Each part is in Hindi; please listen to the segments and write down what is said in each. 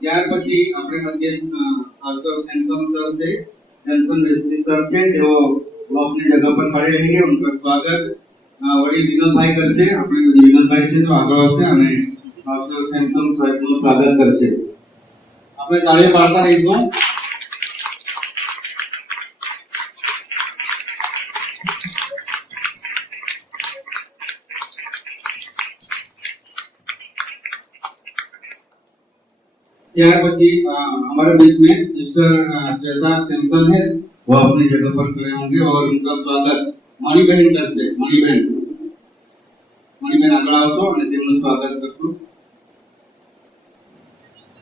ત્યાર પછી આપણે મધ્ય ડોક્ટર સેમસન સર છે, સેમસન વેસ્લી સર છે, તેઓ अपनी जगह पर खड़े रहेंगे। उनका स्वागत वडील विनोद भाई करશે। આપણે વિનોદ ભાઈ છે તો આગળ આવશે અને ડોક્ટર સેમસન સાહેબનું સ્વાગત કરશે। આપણે તાળીઓ પાડતા રહીશું। ત્યાર પછી हमारे बीच में सिस्टर श्वेता सेमसन है, वो अपनी जगह पर खड़े होंगे और उनका स्वागत मणिबेन करશે। मणिबेन આગળ આવશો અને તેમનું સ્વાગત કરશો।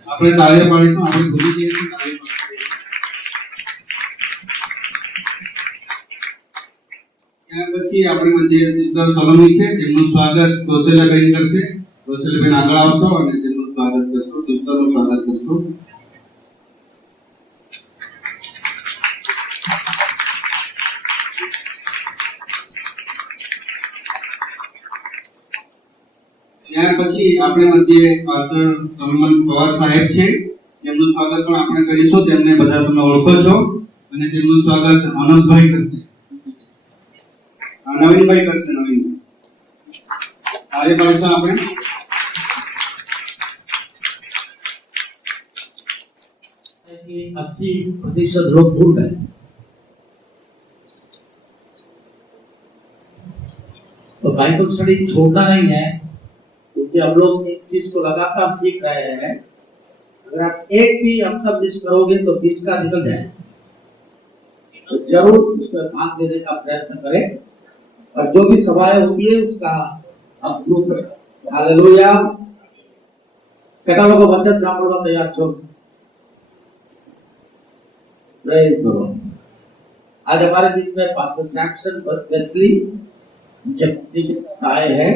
આપણે તાળીઓ પાડીશું। આપણે ભૂલી જઈએ છીએ તાળીઓ પાડતા। ત્યાર પછી આપણી મધ્ય સિસ્ટર સોલમી છે, તેમનું સ્વાગત કૌશલ્યાબેન કરશે। કૌશલ્યાબેન આગળ આવશો અને તેમનું સ્વાગત કરશો, સિસ્ટરનું સ્વાગત કરશો। ત્યાર પછી આપણે મધ્ય પાસ્ટર સલમાન પવાર સાહેબ છે, તેમનું સ્વાગત પણ આપણે કરીશું। તેમને બધા તમે ઓળખો છો અને તેમનું સ્વાગત મનોજભાઈ કરશે, નવીનભાઈ કરશે। નવીન આજે પાડીશું આપણે। 80% लोग भूल गए। तो बाइबल स्टडी छोड़ना नहीं है, क्योंकि हम लोग एक चीज को लगातार सीख रहे हैं। अगर आप एक भी हफ्ता मिस करोगे तो बीच का निकल जाएगा। तो जरूर उसमें भाग लेने का प्रयत्न करें और जो भी सभाएं होती है उसका आप ग्रुप में। हालेलुया। કેટલા લોકો વચન સાંભળવા તૈયાર છો? Praise the Lord. आज हमारे बीच में पास्टर सैमसन वेस्ली जब आए हैं,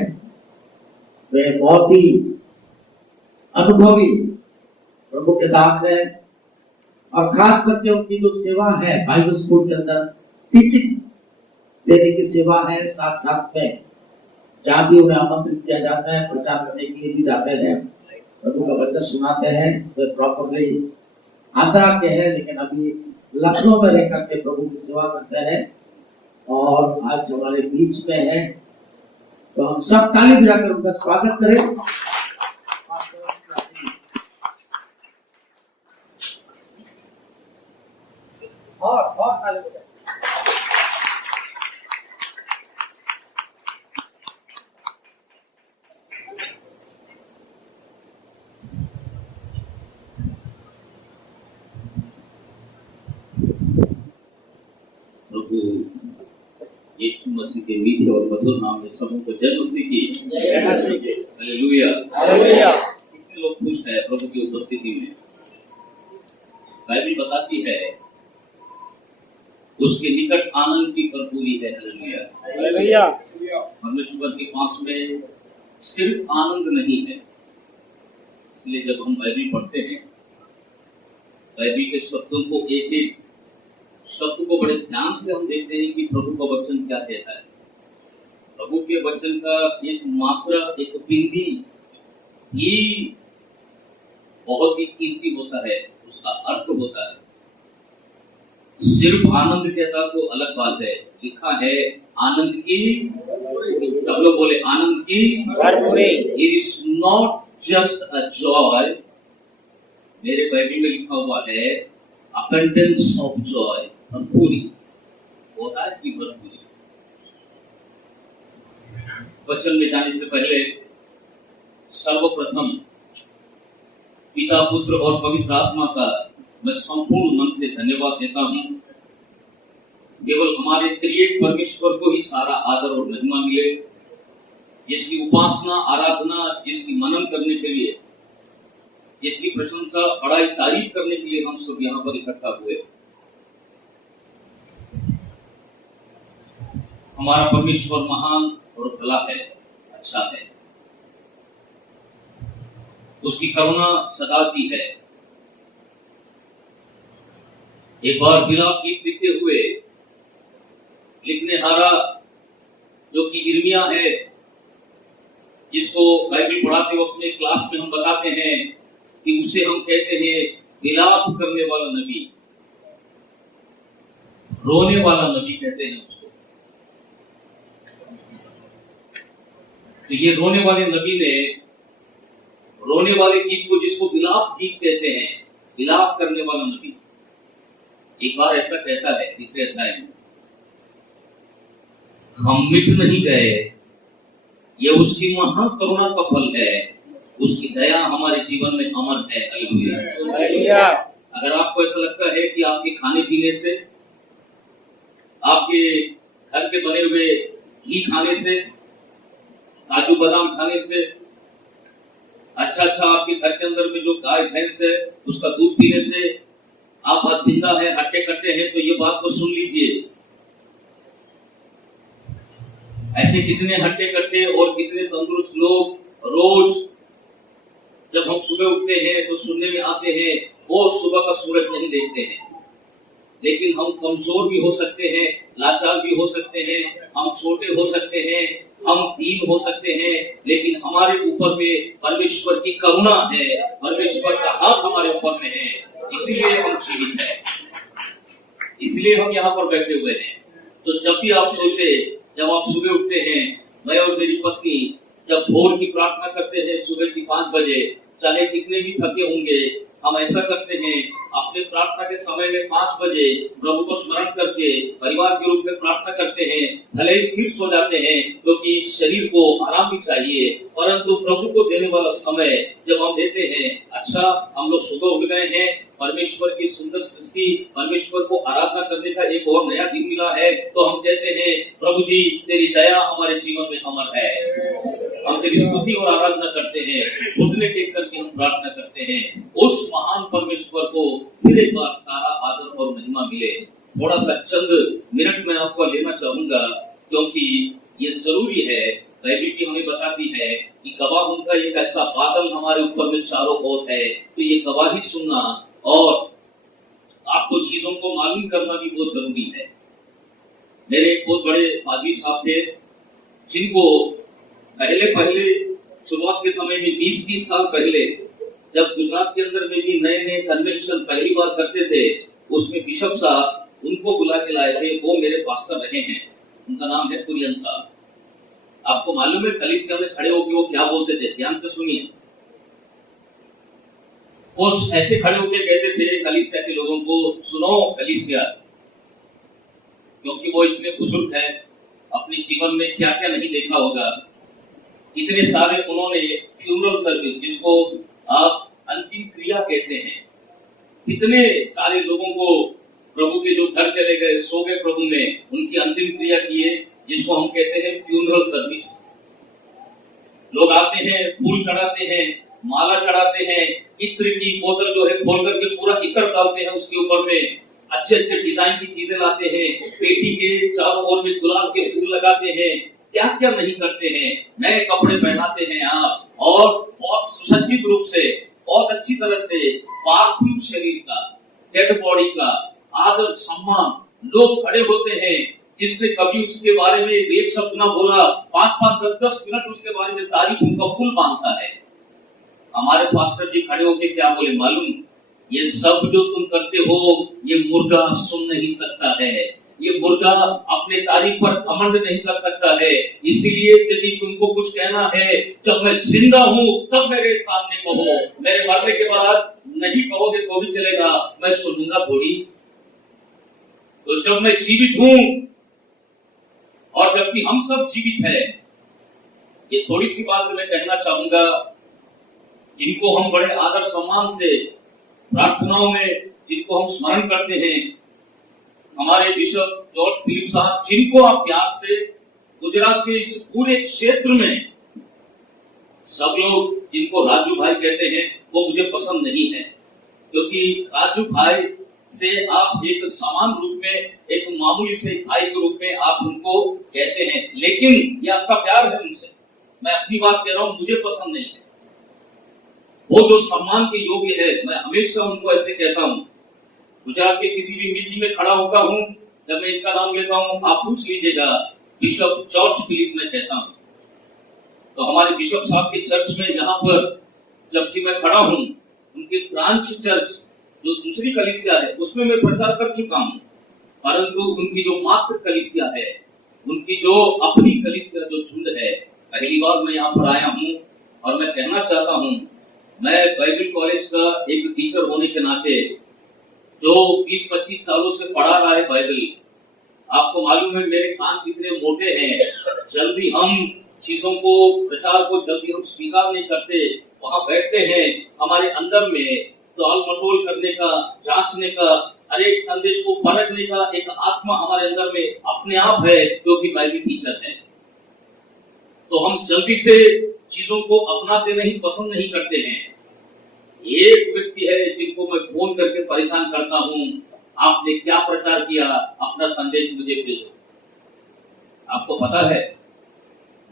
वे बहुत ही अनुभवी प्रभु के दास है और खास करके उनकी जो सेवा है बाइबल स्कूल के अंदर टीचिंग देने की सेवा है। साथ साथ में जहाँ भी उन्हें आमंत्रित किया जाता है प्रचार करने के लिए भी जाते हैं, प्रभु का वचन सुनाते हैं। वे प्रॉपरली आंध्रा के हैं लेकिन अभी लखनऊ में रह करके प्रभु की सेवा करते हैं और आज हमारे बीच में है। तो हम सब ताली बजाकर उनका स्वागत करें। और ताली बजाएं। प्रभु यीशु मसीह के मीठे और मधुर नाम में सबों को जय मसीह की। हालेलुया। हालेलुया। कितने लोग खुश हैं प्रभु की उपस्थिति में? बाइबल बताती है उसके निकट आनंद की भरपूरी है। हालेलुया। हालेलुया। परमेश्वर के पास में सिर्फ आनंद नहीं है। इसलिए जब हम बाइबल पढ़ते हैं, बाइबल के शब्दों को एक एक शब्द को बड़े ध्यान से हम देखते हैं कि प्रभु का वचन क्या कहता है। प्रभु के वचन का एक मात्रा, एक बिंदी ही बहुत ही कीमती होता है, उसका अर्थ होता है। सिर्फ आनंद कहता तो अलग बात है, लिखा है आनंद की, सब लोग बोले आनंद की भरपूरी। It is not just a joy, मेरे बाइबल में लिखा हुआ है abundance of joy, भरपूरी होता है कि भरपूरी। वचन में जाने से पहले सर्वप्रथम पिता, पुत्र और पवित्र आत्मा का मैं संपूर्ण मन से धन्यवाद देता हूँ। केवल हमारे त्रिएक परमेश्वर को ही सारा आदर और महिमा मिले, जिसकी उपासना, आराधना, जिसकी मनन करने के लिए, जिसकी प्रशंसा, बड़ाई, तारीफ करने के लिए हम सब यहाँ पर इकट्ठा हुए। हमारा परमेश्वर महान और भला है, अच्छा है, उसकी करुणा सदा की है। एक बार विलाप गीत लिखते हुए लिखने हारा जो कि इर्मिया है, जिसको बाइबल पढ़ाते वक्त में क्लास में हम बताते हैं कि उसे हम कहते हैं विलाप करने वाला नबी, रोने वाला नबी कहते हैं उसको। तो ये रोने वाले नबी ने रोने वाले गीत को, जिसको विलाप गीत कहते हैं, विलाप करने वाला नबी, एक बार ऐसा कहता है तीसरे अध्याय में, हम मिट नहीं गए, ये उसकी महान करुणा का फल है, उसकी दया हमारे जीवन में अमर है। हालेलुया। अगर आपको ऐसा लगता है कि आपके खाने पीने से, आपके घर के बने हुए घी खाने से, काजू बादाम खाने से, अच्छा आपके घर के अंदर में जो गाय भैंस है उसका दूध पीने से आप आज जिंदा है, हट्टे कट्टे हैं, तो ये बात को सुन लीजिए, ऐसे कितने हट्टे कट्टे और कितने तंदुरुस्त लोग रोज जब हम सुबह उठते हैं तो सुनने में आते हैं वो सुबह का सूरज नहीं देखते हैं। लेकिन हम कमजोर भी हो सकते हैं, लाचार भी हो सकते हैं, हम छोटे हो सकते हैं, हम दीन हो सकते हैं, लेकिन हमारे ऊपर में परमेश्वर की करुणा है, परमेश्वर का हाथ हमारे ऊपर में है, इसीलिए हम जीवित हैं, इसलिए हम यहाँ पर बैठे हुए हैं। तो जब भी आप सोचे, जब आप सुबह उठते हैं, मैं और मेरी पत्नी जब भोर की प्रार्थना करते हैं सुबह की 5 बजे, चाहे कितने भी थके होंगे, हम ऐसा करते हैं, अपने प्रार्थना के समय में 5 बजे प्रभु को स्मरण करके परिवार के रूप में प्रार्थना करते हैं, भले ही फिर सो जाते हैं क्योंकि शरीर को आराम भी चाहिए, परंतु प्रभु को देने वाला समय जब हम देते हैं, अच्छा हम लोग सुबह उठ गए हैं, परमेश्वर की सुंदर सृष्टि, परमेश्वर को आराधना करने का एक और नया दिन मिला है, तो हम कहते हैं प्रभु जी तेरी दया हमारे जीवन में अमर है, हम तेरी स्तुति और आराधना करते हैं, घुटने टेक करके हम प्रार्थना करते हैं, उस महान परमेश्वर को फिर एक बार सारा आदर और महिमा मिले। थोड़ा सा चंद मिनट में आपको लेना चाहूंगा क्योंकि ये जरूरी है। बाइबल की हमें बताती है कि गवाह उनका एक ऐसा बादल हमारे ऊपर में चारों ओर है, तो ये गवाही सुनना और आपको चीजों को मालूम करना भी बहुत जरूरी है। मेरे एक बहुत बड़े पादरी साहब थे जिनको पहले शुरुआत के समय में 20-30 साल पहले जब गुजरात के अंदर में भी नए कन्वेंशन पहली बार करते थे, उसमें बिशप साहब उनको बुला के लाए थे, वो मेरे पास्टर रहे हैं, उनका नाम है कुरियन साहब। आपको मालूम है कलीसिया में खड़े होकर वो क्या बोलते थे, ध्यान से सुनिए। वो ऐसे खड़े होकर कहते थे कलीसिया के लोगों को, सुनो कलीसिया, क्योंकि वो इतने बुजुर्ग हैं, अपने जीवन में क्या क्या नहीं देखा होगा, इतने सारे उन्होंने फ्यूनरल सर्विस, जिसको आप अंतिम क्रिया कहते हैं, कितने सारे लोगों को प्रभु के जो घर चले गए, सो गए प्रभु में, उनकी अंतिम क्रिया किए, जिसको हम कहते हैं फ्यूनरल सर्विस। लोग आते हैं, फूल चढ़ाते हैं, माला चढ़ाते हैं, इत्र की बोतल जो है खोल करके पूरा इत्र डालते हैं उसके ऊपर में, अच्छे डिजाइन की चीजें लाते हैं, पेटी के चारों ओर में गुलाब के फूल लगाते हैं, क्या क्या नहीं करते हैं, नए कपड़े पहनाते हैं आप, और बहुत सुसज्जित रूप से, बहुत अच्छी तरह से पार्थिव शरीर का, डेड बॉडी का आदर सम्मान, लोग खड़े होते हैं। जिसने कभी उसके बारे में एक शब्द ना बोला, 5-5, 10-10 मिनट उसके बारे में तारीफ उनका पुल बांधता है। हमारे पास्टर जी खड़े होकर क्या बोले मालूम, ये सब जो तुम करते हो ये मुर्गा सुन नहीं सकता है, ये मुर्गा अपने तारीफ पर घमंड नहीं कर सकता है, इसीलिए यदि तुमको कुछ कहना है, जब मैं जिंदा हूँ तब मेरे सामने कहो, मेरे मरने के बाद नहीं कहोगे तो भी चलेगा, मैं सुनूंगा थोड़ी। तो जब मैं जीवित हूँ और जबकि हम सब जीवित है, ये थोड़ी सी बात मैं कहना चाहूंगा, जिनको हम बड़े आदर सम्मान से प्रार्थनाओं में जिनको हम स्मरण करते हैं, हमारे बिशप जॉर्ज फिलिप साहब, जिनको आप प्यार से गुजरात के इस पूरे क्षेत्र में सब लोग जिनको राजू भाई कहते हैं, वो मुझे पसंद नहीं है, क्योंकि राजू भाई से आप एक समान रूप में, एक मामूली से भाई के रूप में आप उनको कहते हैं, लेकिन ये आपका प्यार है उनसे, मैं अपनी बात कह रहा हूं, मुझे पसंद नहीं है। वो जो सम्मान के योग्य है, मैं हमेशा उनको ऐसे कहता हूं। गुजरात के किसी भी मीटिंग में खड़ा होता हूं, जब मैं इनका नाम लेता हूं, आप पूछ लीजिएगा, बिशप जॉर्ज फिलिप मैं कहता हूं। तो हमारे बिशप साहब के चर्च में यहाँ पर जबकि मैं खड़ा हूं, उनके ब्रांच चर्च जो दूसरी कलीसिया है उसमें मैं प्रचार कर चुका हूँ, परंतु उनकी जो मात्र कलीसिया है, उनकी जो अपनी कलीसिया जो झुंड है, पहली बार मैं यहाँ पर आया हूँ और मैं कहना चाहता हूँ, मैं बाइबल कॉलेज का एक टीचर होने के नाते जो 20-25 सालों से पढ़ा रहा है बाइबल, आपको मालूम है मेरे कान कितने मोटे हैं, जल्दी हम चीजों को प्रचार को जल्दी हम स्वीकार नहीं करते, वहां बैठते हैं, हमारे अंदर में तौल मटोल करने का, जांचने का, हर एक संदेश को परखने का एक आत्मा हमारे अंदर में अपने आप है जो कि बाइबल टीचर है। तो हम जल्दी से चीजों को अपनाते नहीं, पसंद नहीं करते हैं। एक व्यक्ति है जिनको मैं फोन करके परेशान करता हूँ, आपने क्या प्रचार किया, अपना संदेश मुझे भेजो। आपको पता है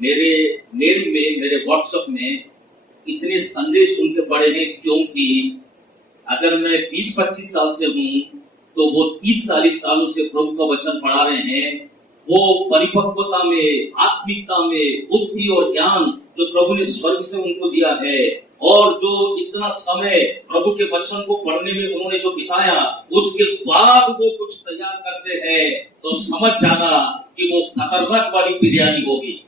मेरे मेल में, मेरे व्हाट्सएप में कितने संदेश उनके पड़े हैं, क्योंकि अगर मैं 20-25 साल से हूँ तो वो 30-40 सालों से प्रभु का वचन पढ़ा रहे हैं। वो परिपक्वता में, आत्मिकता में, बुद्धि और ज्ञान जो प्रभु ने स्वर्ग से उनको दिया है, और जो इतना समय प्रभु के वचन को पढ़ने में उन्होंने जो बिताया, उसके बाद वो कुछ तैयार करते हैं तो समझ जाना कि वो खतरनाक वाली बिरयानी होगी।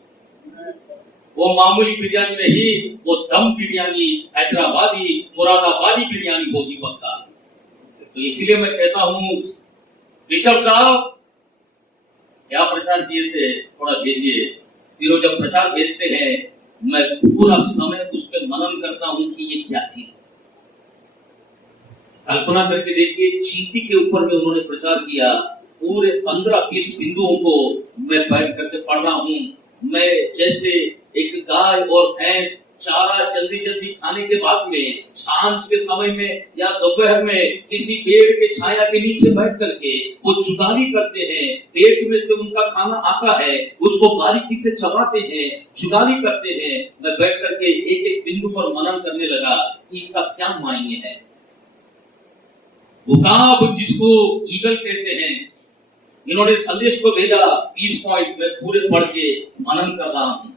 वो मामूली बिरयानी नहीं, वो दम बिरयानी, हैदराबादी, मुरादाबादी बिरयानी होगी पक्का। तो इसीलिए मैं कहता हूँ, बिशप साहब क्या प्रचार किए थे, थोड़ा भेजिए। फिर जब प्रचार भेजते हैं, मैं पूरा समय उस पर मनन करता हूँ कि ये क्या चीज है। कल्पना करके देखिए, चींटी के ऊपर में उन्होंने प्रचार किया, पूरे 15-20 बिंदुओं को मैं बैठ करके पढ़ रहा हूँ। मैं जैसे एक गाय और भैंस चारा जल्दी जल्दी खाने के बाद में सांझ के समय में या दोपहर में किसी पेड़ के छाया के नीचे बैठ करके वो जुगाली करते हैं, पेट में से उनका खाना आता है, उसको बारीकी से चबाते हैं, जुगाली करते हैं। मैं बैठ करके एक एक बिंदु पर मनन करने लगा कि इसका क्या मायने है। उकाब जिसको ईगल कहते हैं, इन्होंने संदेश को भेजा 20 पॉइंट में पूरे पढ़ के मनन कर रहा हूं।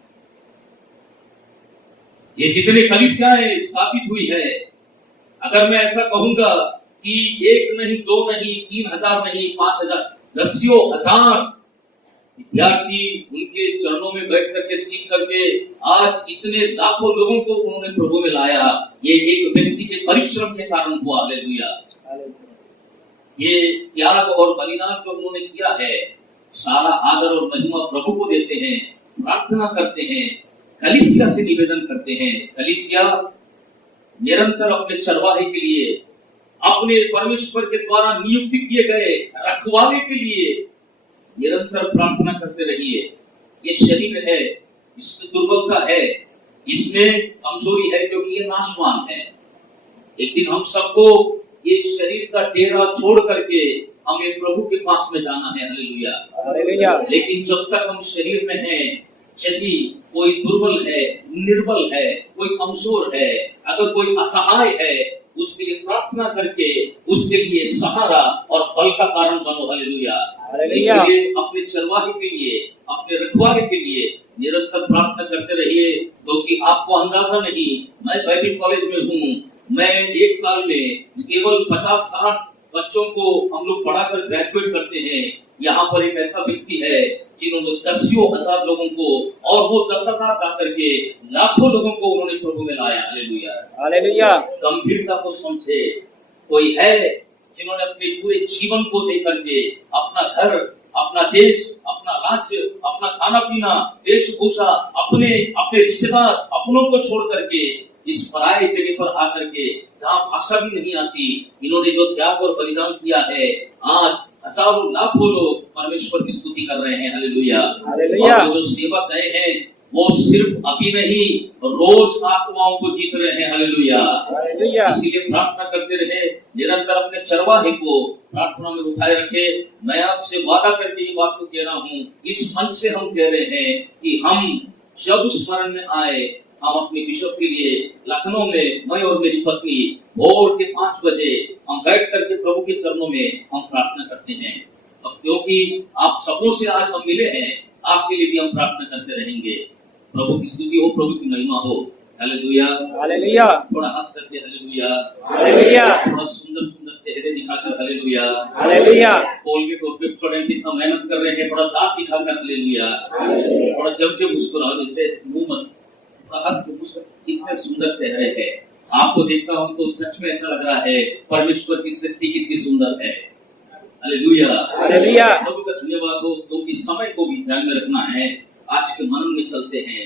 ये जितने कलीसियाएं स्थापित हुई है, अगर मैं ऐसा कहूंगा कि 1 नहीं, 2 नहीं, 3000 नहीं, 5000, 10,000 विद्यार्थी उनके चरणों में बैठ करके सीख करके आज इतने लाखों लोगों को उन्होंने प्रभु में लाया। ये एक व्यक्ति के परिश्रम के कारण हुआ। हालेलुया। ये त्याग और बलिदान जो उन्होंने किया है, सारा आदर और महिमा प्रभु को देते हैं, प्रार्थना करते हैं, कलीसिया से निवेदन करते हैं। कलीसिया निरंतर अपने चरवाहे के लिए, अपने परमेश्वर के द्वारा नियुक्त किए गए रखवाले के लिए निरंतर प्रार्थना करते रहिए। ये शरीर है, इसमें दुर्बलता है, इसमें कमजोरी है, क्योंकि ये नाशवान है। एक दिन हम सबको ये शरीर का डेरा छोड़ करके हमें प्रभु के पास में जाना है। हालेलुया। लेकिन जब तक हम शरीर में हैं, यदि कोई दुर्बल है, निर्बल है, कोई कमजोर है, अगर कोई असहाय है, उसके लिए प्रार्थना करके उसके लिए सहारा और बल का कारण बनो। हालेलुया। इसलिए अपने चरवाहे के लिए, अपने रखवाले के लिए निरंतर प्रार्थना करते रहिए, क्योंकि आपको अंदाजा नहीं, मैं बाइबल कॉलेज में हूँ, मैं एक साल में केवल 50-60 बच्चों को हम लोग पढ़ाकर ग्रेजुएट करते हैं। यहाँ पर एक ऐसा व्यक्ति है जिन्होंने 10,000 लोगों को, और वो 10,000 जाकर के लाखों लोगों को उन्होंने प्रभु में लाया। हालेलुया। हालेलुया। गंभीरता को समझे। कोई है जिन्होंने अपने पूरे जीवन को दे करके अपना घर, अपना देश, अपना राज्य, अपना खाना पीना, वेशभूषा, अपने रिश्तेदार, अपनों को छोड़ करके इस पराये जगह पर आकर के, जहाँ भाषा भी नहीं आती, इन्होंने जो त्याग और बलिदान किया है, आज हजारों लाखों लोग परमेश्वर की स्तुति कर रहे हैं। हालेलुया। और जो सेवा गए हैं, वो सिर्फ अभी नहीं, रोज आत्माओं को जीत रहे हैं। हालेलुया। इसीलिए प्रार्थना करते रहे, निरंतर अपने चरवाहे को प्रार्थना में उठाए रखे। मैं आपसे वादा करके ये बात को कह रहा हूँ, इस मंच से हम कह रहे हैं कि हम जब स्मरण में आए, हम अपने बिशप के लिए लखनऊ में, मैं और मेरी पत्नी भोर के 5 बजे हम बैठ करके प्रभु के चरणों में हम प्रार्थना करते हैं। अब क्योंकि आप सबों से आज हम मिले हैं, आपके लिए भी हम प्रार्थना करते रहेंगे। प्रभु की स्तुति हो, प्रभु की महिमा हो। हालेलुया, हालेलुया, थोड़ा हंस करके हालेलुया, हालेलुया, थोड़ा सुंदर सुंदर चेहरे दिखाकर हालेलुया, हालेलुया, कोलगेट और पेप्सोडेंट कितना मेहनत कर रहे हैं, थोड़ा दांत दिखाकर हालेलुया, थोड़ा जम के मुस्कुराओ, जैसे मुंह मत, थोड़ा हंस के मुस्कुराओ, कितने सुंदर चेहरे हैं। आपको देखता हूं तो सच में ऐसा लग रहा है परमेश्वर की सृष्टि कितनी सुंदर है। हालेलुया, हालेलुया, प्रभु का धन्यवाद हो। तो इस समय को भी ध्यान में रखना है। आज के मनन में चलते हैं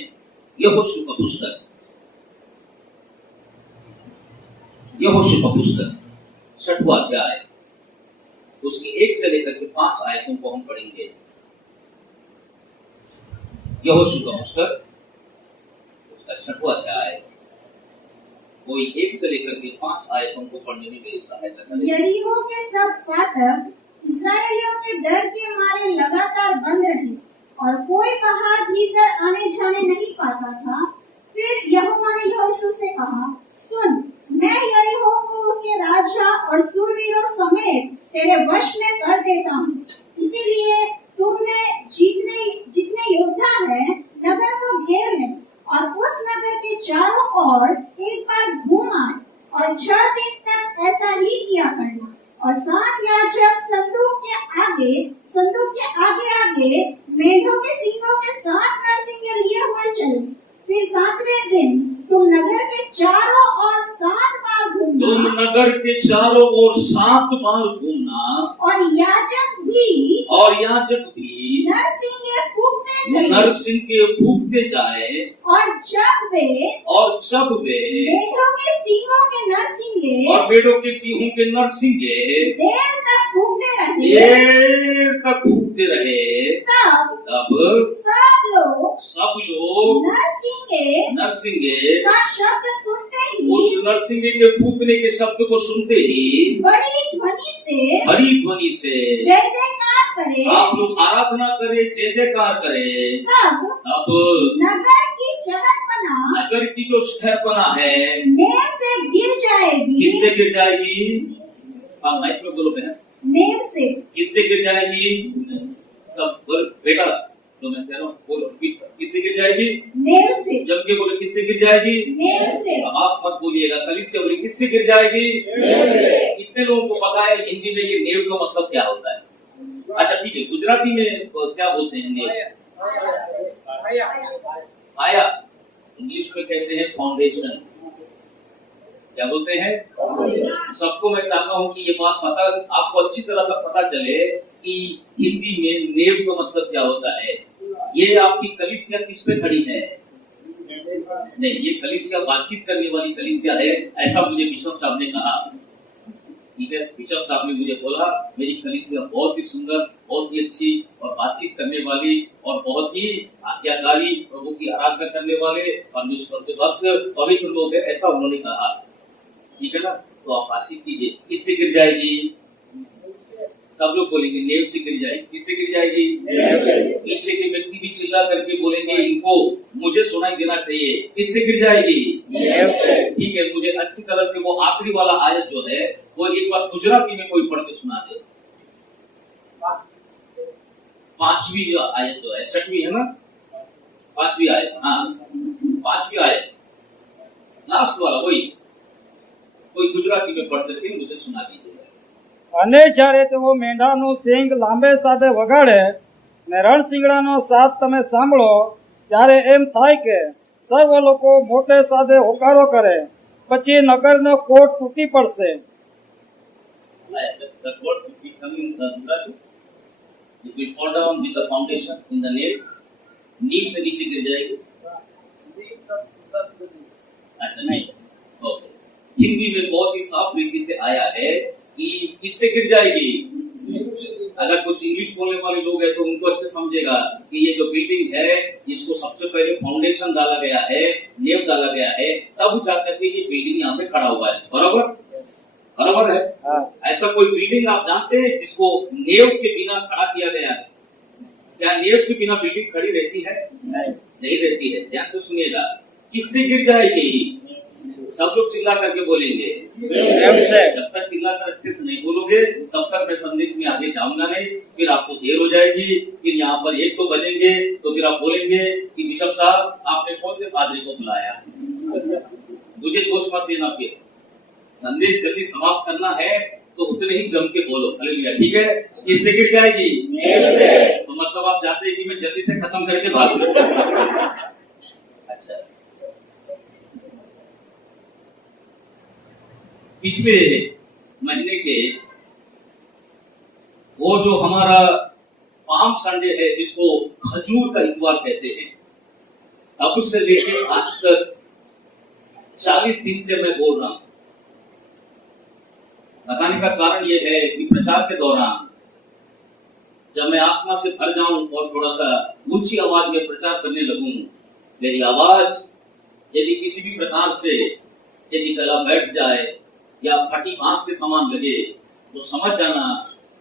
यहोशू का पुस्तक, यहोशू का पुस्तक 6वां अध्याय, उसकी 1 से लेकर के 5 आयतों को हम पढ़ेंगे। यहोशू का पुस्तक उसका 6वां अध्याय, कोई 1 से लेकर के 5 आयतों को पढ़ने में मेरी सहायता करें। यरीहो के सब फाटक इस्राएलियों के डर के मारे लगातार बंद रहे और कोई बाहर भीतर आने जाने नहीं पाता था। फिर यहोवा ने यहोशू से कहा, सुन, मैं यरीहो को उसके राजा और शूरवीरों समेत तेरे वश में कर देता हूँ। इसीलिए तुमने जितने योद्धा हैं नगर को घेर लें और उस नगर के चारों ओर एक बार घूम आए और 6 दिन तक ऐसा ही किया करना। और 7 याजक संदूक के आगे मेढ़ों के सींगों के 7 नरसिंगे लिए हुए चले। फिर 7वें दिन तुम नगर के चारों ओर 7 बार घूमना। तुम नगर के चारों ओर 7 बार घूमना। और याजक भी नरसिंगे फूंकते जाए। और जब वे मेढ़ों के सींगों के नरसिंगे देर तक फूंकते रहे, तब सब लोग नरसिंगे का शब्द सुनते ही, उस नरसिंगे के फूंकने के शब्द को सुनते ही बड़ी ध्वनि से जय जयकार करे। आप लोग आराधना करें, जय जयकार करें। अब नगर की जो शहरपना है नेव से गिर जाएगी। किससे गिर जाएगी? हाँ, माइक में बोलो बहन। नेव से किससे गिर जाएगी? सब बोल बेटा, तो मैं कह रहा हूँ बोलो, किससे गिर जाएगी? नेव से। जब के बोले किससे गिर जाएगी? नेव से। अब आप मत बोलिएगा, कलीसिया बोले किससे गिर जाएगी? नेव से। कितने लोगों को पता है हिंदी में ये नेव का मतलब क्या होता है? अच्छा ठीक है, गुजराती में क्या बोलते हैं नेव? पाया। इंग्लिश में कहते हैं फाउंडेशन। क्या बोलते हैं? सबको मैं चाहता हूँ कि ये बात पता, आपको अच्छी तरह से पता चले कि हिंदी में नेव का मतलब क्या होता है। ये आपकी कलीसिया किस पे खड़ी है? नहीं, ये कलीसिया बातचीत करने वाली कलीसिया है, ऐसा मुझे बिशप साहब ने कहा। ठीक है, बिशप साहब ने मुझे बोला मेरी कलीसिया बहुत ही सुंदर, बहुत ही अच्छी और बातचीत करने वाली और बहुत ही आज्ञाकारी, प्रभु की आराधना करने वाले परमेश्वर के भक्त पवित्र लोग हैं, ऐसा उन्होंने कहा। ठीक है ना, तो आप बातचीत कीजिए। किससे गिर जाएगी? सब लोग बोलेंगे नेव से गिर जाएगी। किससे गिर जाएगी? पीछे के व्यक्ति भी चिल्ला करके बोलेंगे, इनको मुझे सुनाई देना चाहिए। किससे गिर जाएगी? ठीक है, मुझे अच्छी तरह से वो आखिरी वाला आयत जो है वो एक बार गुजराती में कोई पढ़ के सुना दे। 5वीं आयत जो है, 6वीं है ना? 5वीं आयत, हाँ 5वीं आयत, लास्ट वाला वही कोई गुजराती में पढ़ करके मुझे सुना दीजिए। અને જ્યારે તેઓ મેંઢાનું સિંગ લાંબે સાથે વગાડે ને રણશીંગડાનો સાદ તમે સાંભળો ત્યારે એમ થાય કે સર્વ લોકો મોટે સાદે હોકારો કરે, પછી નગરનો કોટ તૂટી પડશે. The word will be coming in the Gujarati. It will fall down with the foundation in the nail. नींव से नीचे गिर जाएगी। अच्छा नहीं, ओके। हिंदी में बहुत ही साफ रीति से आया है कि किससे गिर जाएगी। अगर कुछ इंग्लिश बोलने वाले लोग हैं तो उनको अच्छे समझेगा कि ये जो बिल्डिंग है इसको सबसे पहले फाउंडेशन डाला गया है, नेव डाला गया है, तब जाकर के ये बिल्डिंग यहाँ पे खड़ा हुआ है। बराबर बराबर है। ऐसा कोई बिल्डिंग आप जानते हैं जिसको नेव के बिना खड़ा किया गया है? क्या नेव के बिना बिल्डिंग खड़ी रहती है? नहीं रहती है। ध्यान से सुनिएगा, किससे गिर जाएगी? सब लोग चिल्ला करके बोलेंगे। जब तक चिल्ला कर अच्छे से नहीं बोलोगे तब तक मैं संदेश में आगे जाऊंगा नहीं। फिर आपको देर हो जाएगी, फिर यहाँ पर 1-2 बजेंगे तो फिर आप बोलेंगे कि बिशप साहब आपने कौन से पादरी को बुलाया। मुझे दोष मत देना फिर। संदेश जल्दी समाप्त करना है तो उतने ही जम के बोलो, हालेलुया, ठीक है। इस सेकंड क्या आएगी? तो मतलब आप चाहते हैं कि मैं जल्दी से खत्म करके भाग जाऊं। अच्छा, पिछले महीने के वो जो हमारा पाम संडे है, जिसको खजूर का इतवार कहते हैं, तब से लेकर आज तक 40 दिन से मैं बोल रहा हूं। बताने का कारण यह है कि प्रचार के दौरान जब मैं आत्मा से भर जाऊं और थोड़ा सा ऊंची आवाज में प्रचार करने लगूं, मेरी आवाज यदि किसी भी प्रकार से यदि गला बैठ जाए या फटी बांस के समान लगे तो समझ जाना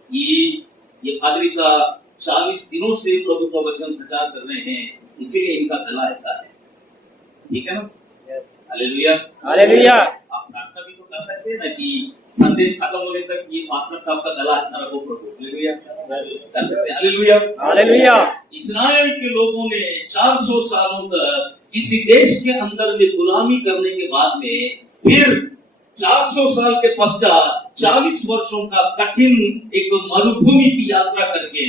ये पादरी साहब 40 दिनों से प्रभु का वचन प्रचार कर रहे हैं, इसीलिए इनका गला ऐसा है। ठीक है ना? Hallelujah, hallelujah. आप प्रार्थना भी तो कर सकते हैं ना कि संदेश खत्म होने तक ये पास्टर साहब का गला अच्छा रखो प्रभु। हालेलुया, कर सकते हैं। Hallelujah, hallelujah. इस्राएल के लोगों ने 400 सालों तक किसी देश के अंदर में गुलामी करने के बाद में फिर 400 साल के पश्चात 40 वर्षों का कठिन एक मरुभूमि की यात्रा करके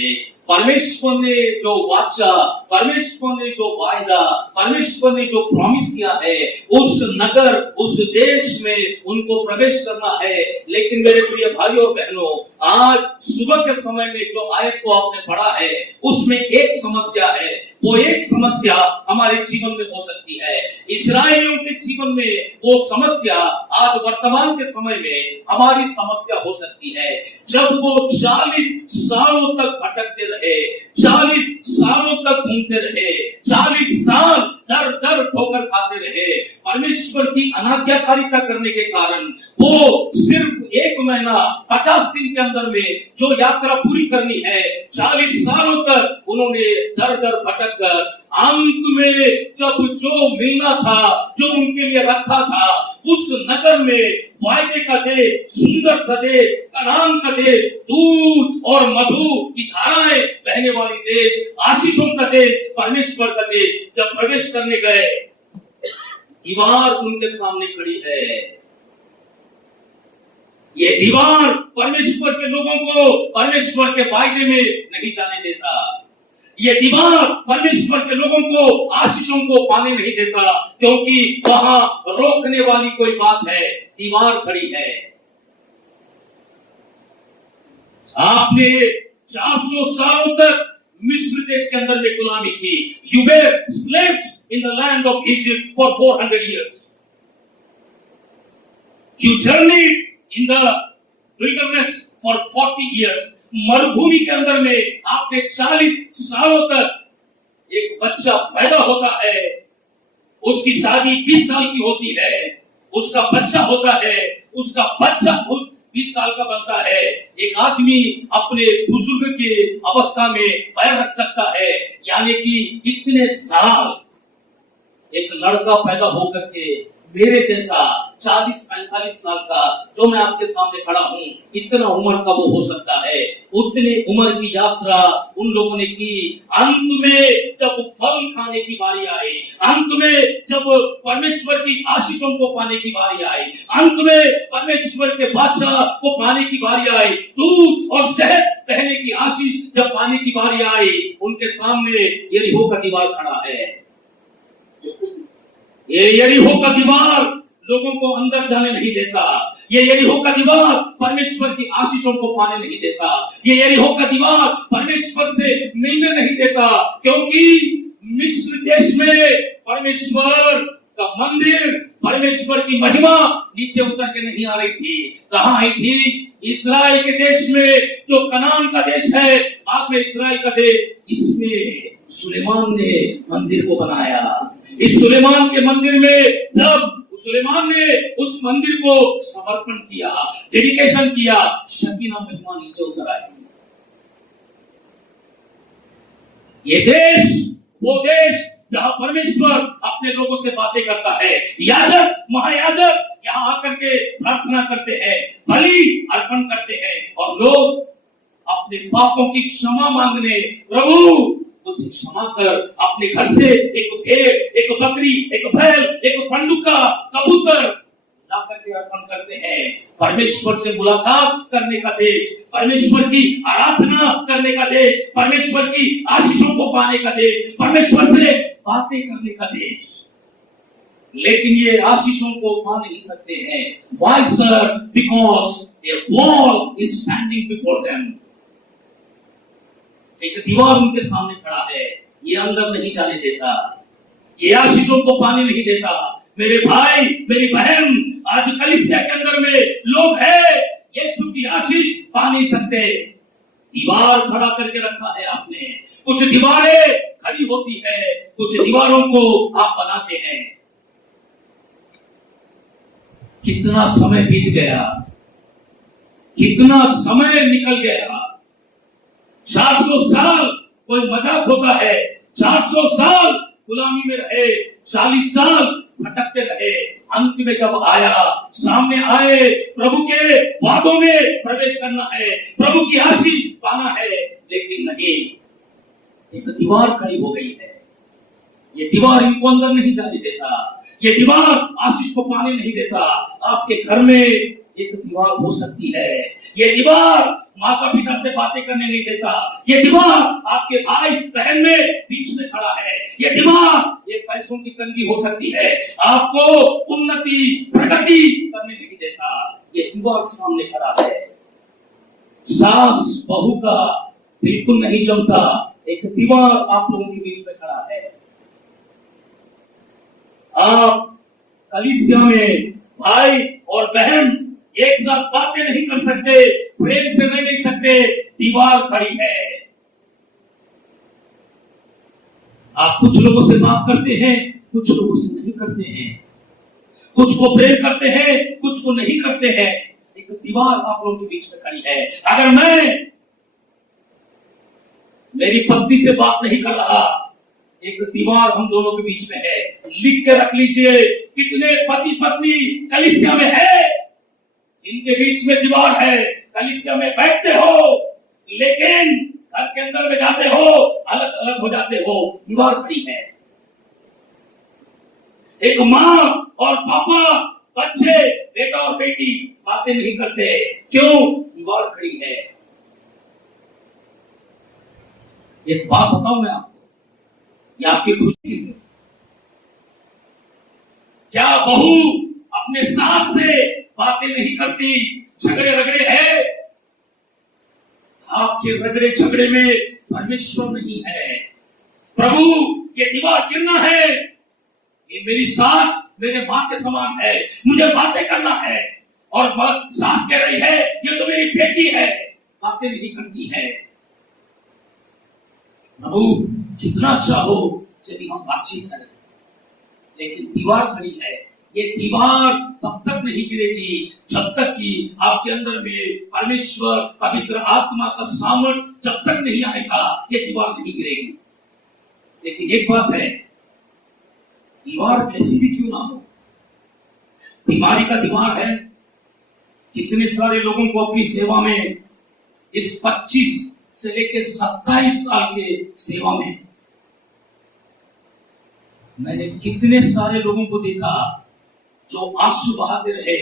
परमेश्वर ने जो वाचा, परमेश्वर ने जो वायदा, परमेश्वर ने जो प्रॉमिस किया है, उस नगर, उस देश में उनको प्रवेश करना है। लेकिन मेरे प्रिय भाइयों और बहनों, आज सुबह के समय में जो आयत को आपने पढ़ा है, उसमें एक समस्या है। वो एक समस्या हमारे जीवन में हो सकती है। इस्राएलियों के जीवन में वो समस्या आज वर्तमान के समय में हमारी समस्या हो सकती है। जब वो 40 सालों तक भटकते रहे, 40 सालों तक घूमते रहे, 40 साल दर दर ठोकर खाते रहे, परमेश्वर की अनाज्ञाकारिता करने के कारण वो सिर्फ 1 महीना 50 दिन के अंदर में जो यात्रा पूरी करनी है, 40 सालों तक उन्होंने दर दर भटक कर अंत में जब जो मिलना था, जो उनके लिए रखा था, उस नगर में वायदे का देश, सुंदर सा देश, कनान का देश, दूध और मधु की धाराएं बहने वाली देश, आशीषों का देश, परमेश्वर का देश, जब प्रवेश करने गए, दीवार उनके सामने खड़ी है। ये दीवार परमेश्वर के लोगों को परमेश्वर के वायदे में नहीं जाने देता। ये दीवार परमेश्वर के लोगों को आशीषों को पाने नहीं देता, क्योंकि वहां रोकने वाली कोई बात है, दीवार खड़ी है। आपने 400 सालों तक मिस्र देश के अंदर में गुलामी की। You were slaves in the land of Egypt for 400 years. You journeyed in the wilderness for 40 years. मरुभूमि के अंदर में आपने 40 सालों तक, एक बच्चा पैदा होता है, उसकी शादी 20 साल की होती है, उसका बच्चा होता है, उसका बच्चा खुद 20 साल का बनता है। एक आदमी अपने बुजुर्ग के अवस्था में पैर रख सकता है, यानी कि इतने साल एक लड़का पैदा होकर के मेरे जैसा 40-45 साल का, जो मैं आपके सामने खड़ा हूँ, इतना उम्र का वो हो सकता है। उतने उम्र की यात्रा उन लोगों ने की। अंत में जब फल खाने की बारी आई, अंत में जब परमेश्वर की आशीषों को पाने की बारी आई, अंत में परमेश्वर के बादशाह को पाने की बारी आई, दूध और शहद बहने की आशीष जब पाने की बारी आई, उनके सामने यरीहो का दीवार खड़ा है। ये यरीहो का दीवार लोगों को अंदर जाने नहीं देता। ये यरीहो का दीवार परमेश्वर की आशीषों को पाने नहीं देता। ये यरीहो का दीवार परमेश्वर से मिलने नहीं देता, क्योंकि मिस्र देश में परमेश्वर का मंदिर, परमेश्वर की महिमा नीचे उतर के नहीं आ रही थी। कहाँ आई थी? इस्राएल के देश में, जो कनान का देश है, बाद में इस्राएल का देश, इसमें सुलेमान ने मंदिर को बनाया। इस सुलेमान के मंदिर में जब सुलेमान ने उस मंदिर को समर्पण किया, डेडिकेशन किया, शकीना महिमा नीचे उतर आई। ये देश वो देश जहां परमेश्वर अपने लोगों से बातें करता है। याजक, महायाजक यहाँ आकर के प्रार्थना करते हैं, बलि अर्पण करते हैं, और लोग अपने पापों की क्षमा मांगने प्रभु मुझे क्षमा कर। अपने घर से एक भेड़, एक बकरी, एक बैल, एक पंडुका, कबूतर ला करके अर्पण करते हैं। परमेश्वर से मुलाकात करने का देश, परमेश्वर की आराधना करने का देश, परमेश्वर की आशीषों को पाने का देश, परमेश्वर से बातें करने का देश। लेकिन ये आशीषों को पा नहीं सकते हैं। Why sir? Because a wall is standing before them. एक दीवार उनके सामने खड़ा है, ये अंदर नहीं जाने देता, ये आशीषों को पाने नहीं देता। मेरे भाई, मेरी बहन, आज कलीसिया के अंदर में लोग हैं, यीशु की आशीष पा नहीं सकते। दीवार खड़ा करके रखा है आपने। कुछ दीवारें खड़ी होती है, कुछ दीवारों को आप बनाते हैं। कितना समय बीत गया, कितना समय निकल गया। 400 साल कोई मजाक होता है, 400 साल गुलामी में रहे, 40 साल भटकते रहे। अंत में जब आया, सामने आए, प्रभु के वादों में प्रवेश करना है, प्रभु की आशीष पाना है, लेकिन नहीं, एक दीवार खड़ी हो गई है। ये दीवार इनको अंदर नहीं जाने देता, ये दीवार आशीष को पाने नहीं देता। आपके घर में एक दीवार हो सकती है, ये दीवार माता पिता से बातें करने नहीं देता, ये दीवार आपके भाई बहन में बीच में खड़ा है, ये दीवार एक पैसों की तंगी हो सकती है, आपको उन्नति प्रगति करने नहीं देता। ये दीवार सामने खड़ा है। सास बहू का बिल्कुल नहीं जमता, एक दीवार आप लोगों के बीच में खड़ा है। आप कलीसिया में भाई और बहन एक साथ बातें नहीं कर सकते, प्रेम से रह नहीं सकते, दीवार खड़ी है। आप कुछ लोगों से माफ करते हैं, कुछ लोगों से नहीं करते हैं, कुछ को प्रेम करते हैं, कुछ को नहीं करते हैं। एक दीवार आप लोगों के बीच में खड़ी है। अगर मैं मेरी पत्नी से बात नहीं कर रहा, एक दीवार हम दोनों के बीच में है। लिख के रख लीजिए, कितने पति पत्नी कलीसिया में है, इनके बीच में दीवार है। कलीसिया में बैठते हो, लेकिन घर के अंदर में जाते हो, अलग अलग हो जाते हो, दीवार खड़ी है। एक माँ और पापा, बच्चे, बेटा और बेटी बातें नहीं करते, क्यों? दीवार खड़ी है। एक बात बताऊं मैं आपको, ये आपकी खुशी है। क्या बहू अपने सास से बातें नहीं करती, झगड़े रगड़े है? आपके रगड़े झगड़े में परमेश्वर नहीं है। प्रभु, ये दीवार गिरना है। ये मेरी सास मेरे मां के समान है, मुझे बातें करना है, और सास कह रही है ये तो मेरी बेटी है, बातें नहीं करती है। प्रभु, कितना अच्छा हो यदि हम बातचीत करें, लेकिन दीवार खड़ी है। ये दीवार तब तक नहीं गिरेगी जब तक कि आपके अंदर में परमेश्वर पवित्र आत्मा का सामर्थ्य जब तक नहीं आएगा, ये दीवार नहीं गिरेगी। लेकिन एक बात है, दीवार कैसी भी क्यों ना हो, बीमारी का दीवार है। कितने सारे लोगों को अपनी सेवा में, इस 25 से लेकर 27 साल के सेवा में मैंने कितने सारे लोगों को देखा जो आंसू बहाते रहे,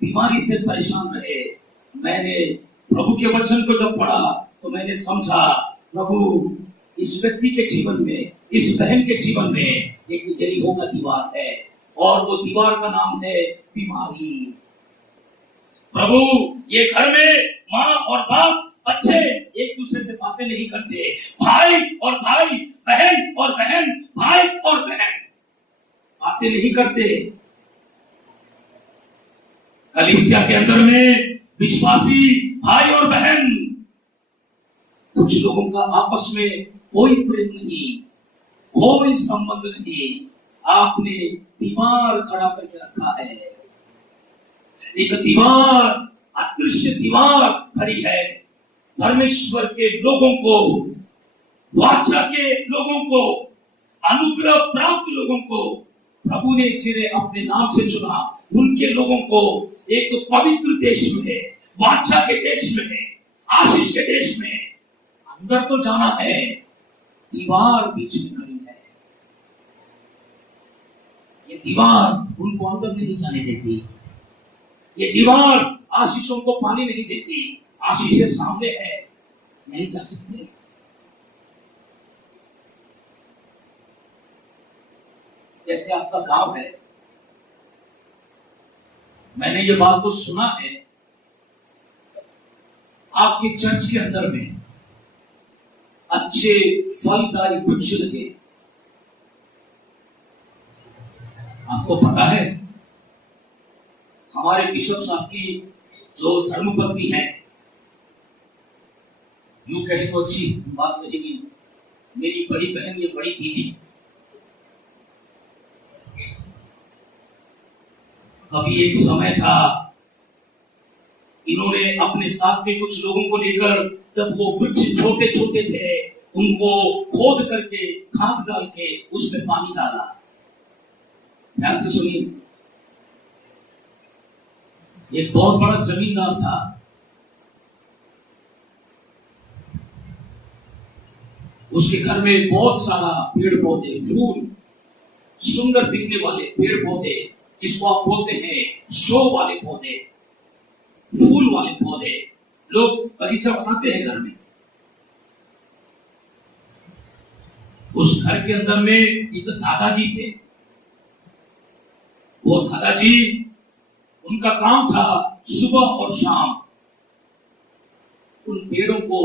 बीमारी से परेशान रहे। मैंने प्रभु के वचन को जब पढ़ा तो मैंने समझा, प्रभु इस व्यक्ति के जीवन में, इस बहन के जीवन में एक गरीबों का दीवार है, और वो दीवार का नाम है बीमारी। प्रभु, ये घर में माँ और बाप, बच्चे एक दूसरे से बातें नहीं करते, भाई और भाई, बहन और बहन, भाई और बहन बातें नहीं करते। कलीसिया के अंदर में विश्वासी भाई और बहन, कुछ लोगों का आपस में कोई प्रेम नहीं, कोई संबंध नहीं। आपने दीवार खड़ा करके रखा है। एक दीवार, अदृश्य दीवार खड़ी है। परमेश्वर के लोगों को, वाचा के लोगों को, अनुग्रह प्राप्त लोगों को प्रभु ने जिन्हें अपने नाम से चुना, उनके लोगों को एक पवित्र देश में, वाचा के देश में, आशीष के देश में अंदर तो जाना है, दीवार बीच में खड़ी है। ये दीवार उनको अंदर नहीं जाने देती, ये दीवार आशीषों को पानी नहीं देती। आशीषें सामने है, नहीं जा सकते। जैसे आपका गांव है, मैंने ये बात को सुना है, आपके चर्च के अंदर में अच्छे फलदायी वृक्ष लगे। आपको पता है हमारे बिशप साहब की जो धर्मपत्नी है, यूं कहे तो अच्छी बात रहेगी, मेरी बड़ी बहन, ये बड़ी दीदी, अभी एक समय था इन्होंने अपने साथ के कुछ लोगों को लेकर, जब वो वृक्ष छोटे छोटे थे, उनको खोद करके खाद डाल के उसमें पानी डाला। ध्यान से सुनिए, एक बहुत बड़ा जमींदार था, उसके घर में बहुत सारा पेड़ पौधे, फूल, सुंदर दिखने वाले पेड़ पौधे, इसको आप बोलते हैं शो वाले पौधे, फूल वाले पौधे, लोग बगीचा बनाते हैं घर में। उस घर के अंदर में एक दादाजी थे। वो दादाजी, उनका काम था सुबह और शाम उन पेड़ों को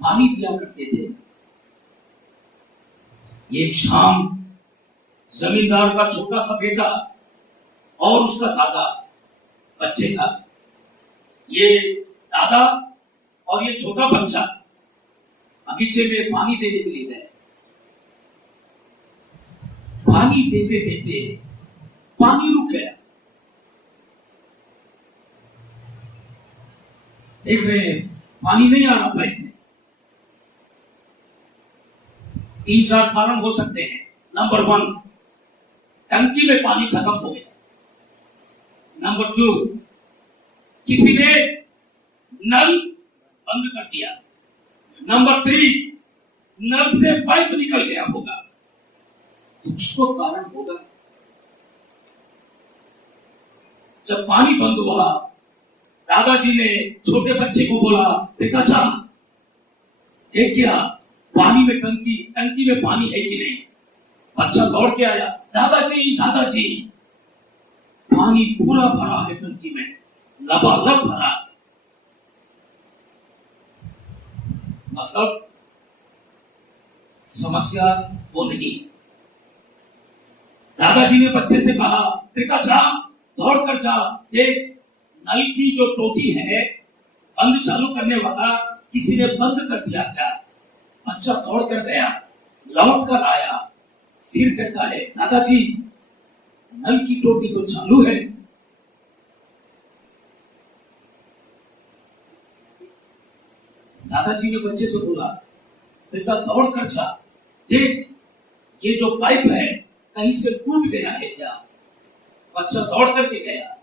पानी दिया करते थे। एक शाम जमींदार का छोटा सा बेटा और उसका दादा, बच्चे का, ये दादा और ये छोटा बच्चा बगीचे में पानी देने के लिए गए। पानी देते देते पानी रुक गया। देख रहे हैं पानी नहीं आ रहा पाइप में। 3-4 कारण हो सकते हैं। नंबर 1, टंकी में पानी खत्म हो गया। नंबर 2, किसी ने नल बंद कर दिया। नंबर 3, नल से पाइप निकल गया होगा, कुछ तो कारण होगा। जब पानी बंद हुआ, दादाजी ने छोटे बच्चे को बोला, बेटा जा देख क्या पानी में टंकी में पानी है कि नहीं। बच्चा दौड़ के आया, दादाजी दादाजी पानी पूरा भरा है टंकी में, लबालब भरा। मतलब समस्या वो नहीं। दादाजी ने बच्चे से कहा, बेटा जा दौड़ कर जा, देख नल की जो टोटी है बंद चालू करने वाला किसी ने बंद कर दिया क्या। बच्चा दौड़ कर गया, लौट कर आया, फिर कहता है, दादाजी नल की टोटी तो चालू है। दादाजी ने बच्चे से बोला, बेटा दौड़ कर जा, देख ये जो पाइप है कहीं से टूट गया है क्या। बच्चा दौड़ करके गया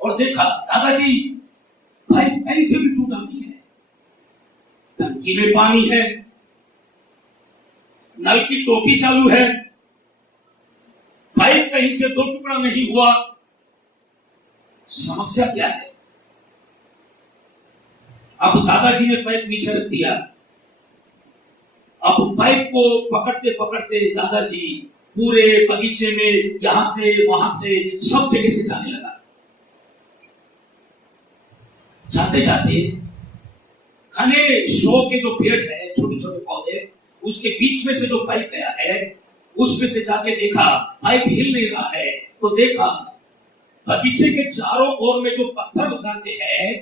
और देखा, दादाजी पाइप कहीं से भी टूटा नहीं है, टंकी में पानी है, नल की टोटी चालू है, पाइप कहीं से 2 टुकड़ा नहीं हुआ। समस्या क्या है। अब दादाजी ने पाइप नीचे रख दिया। अब पाइप को पकड़ते पकड़ते दादाजी पूरे बगीचे में यहां से वहां से सब जगह से जाने लगा। जाते जाते घने शो के जो पेड़ है, छोटे छोटे पौधे, उसके बीच में से जो पाइप गया है, उसमें से जाके देखा पाइप हिल नहीं रहा है। तो देखा बगीचे के चारों ओर में जो पत्थर लगाते हैं,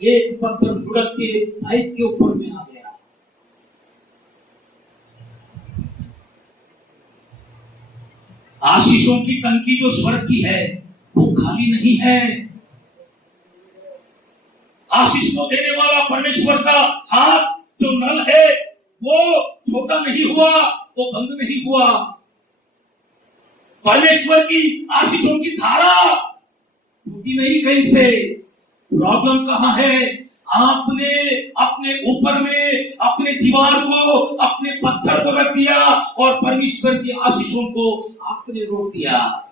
एक पत्थर लुढ़क के पाइप के ऊपर में आ गया। आशीषों की टंकी जो स्वर्ग की है वो खाली नहीं है। आशीष को देने वाला परमेश्वर का हाथ जो नल है वो छोटा नहीं हुआ, वो बंद नहीं हुआ। परमेश्वर की आशीषों की धारा टूटी नहीं कहीं से। प्रॉब्लम कहां है। आपने अपने ऊपर में अपने दीवार को, अपने पत्थर को रख दिया और परमेश्वर की आशीषों को आपने रोक दिया।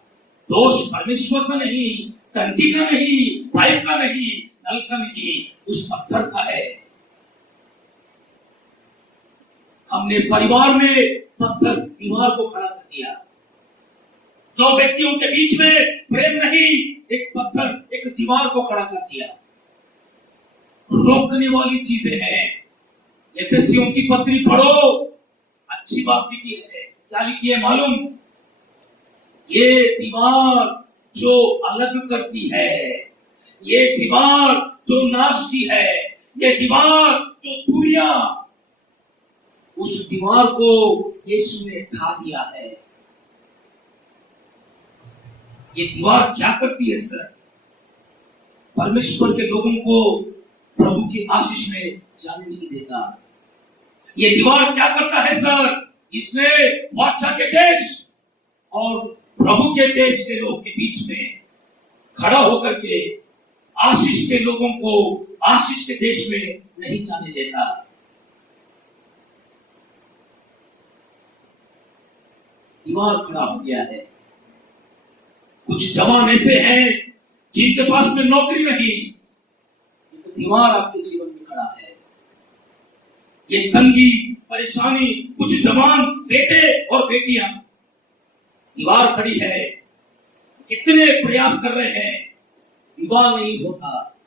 दोष परमेश्वर का नहीं, टंकी का नहीं, पाइप का नहीं, नल का नहीं, उस पत्थर का है। हमने परिवार में पत्थर दीवार को खड़ा कर दिया। दो व्यक्तियों के बीच में प्रेम नहीं, एक पत्थर, एक दीवार को खड़ा कर दिया। रोकने वाली चीजें हैं। एफेसियों की पत्री पढ़ो, अच्छी बात लिखी है। क्या लिखी है मालूम? ये दीवार जो अलग करती है, ये दीवार जो नाश की है, ये दीवार जो दूरियां, उस दीवार को यीशु ने ढा दिया है। ये दीवार क्या करती है सर? परमेश्वर के लोगों को प्रभु की आशीष में जाने नहीं देता। ये दीवार क्या करता है सर? इसने बादशाह के देश और प्रभु के देश के लोग के बीच में खड़ा होकर के आशीष के लोगों को आशीष के देश में नहीं जाने देता। दीवार खड़ा हो गया है। कुछ जवान ऐसे हैं जिनके पास में नौकरी नहीं, दीवार आपके जीवन में खड़ा है। ये तंगी, परेशानी, कुछ जवान बेटे और बेटियां, दीवार खड़ी है। कितने प्रयास कर रहे हैं, दीवार नहीं होता।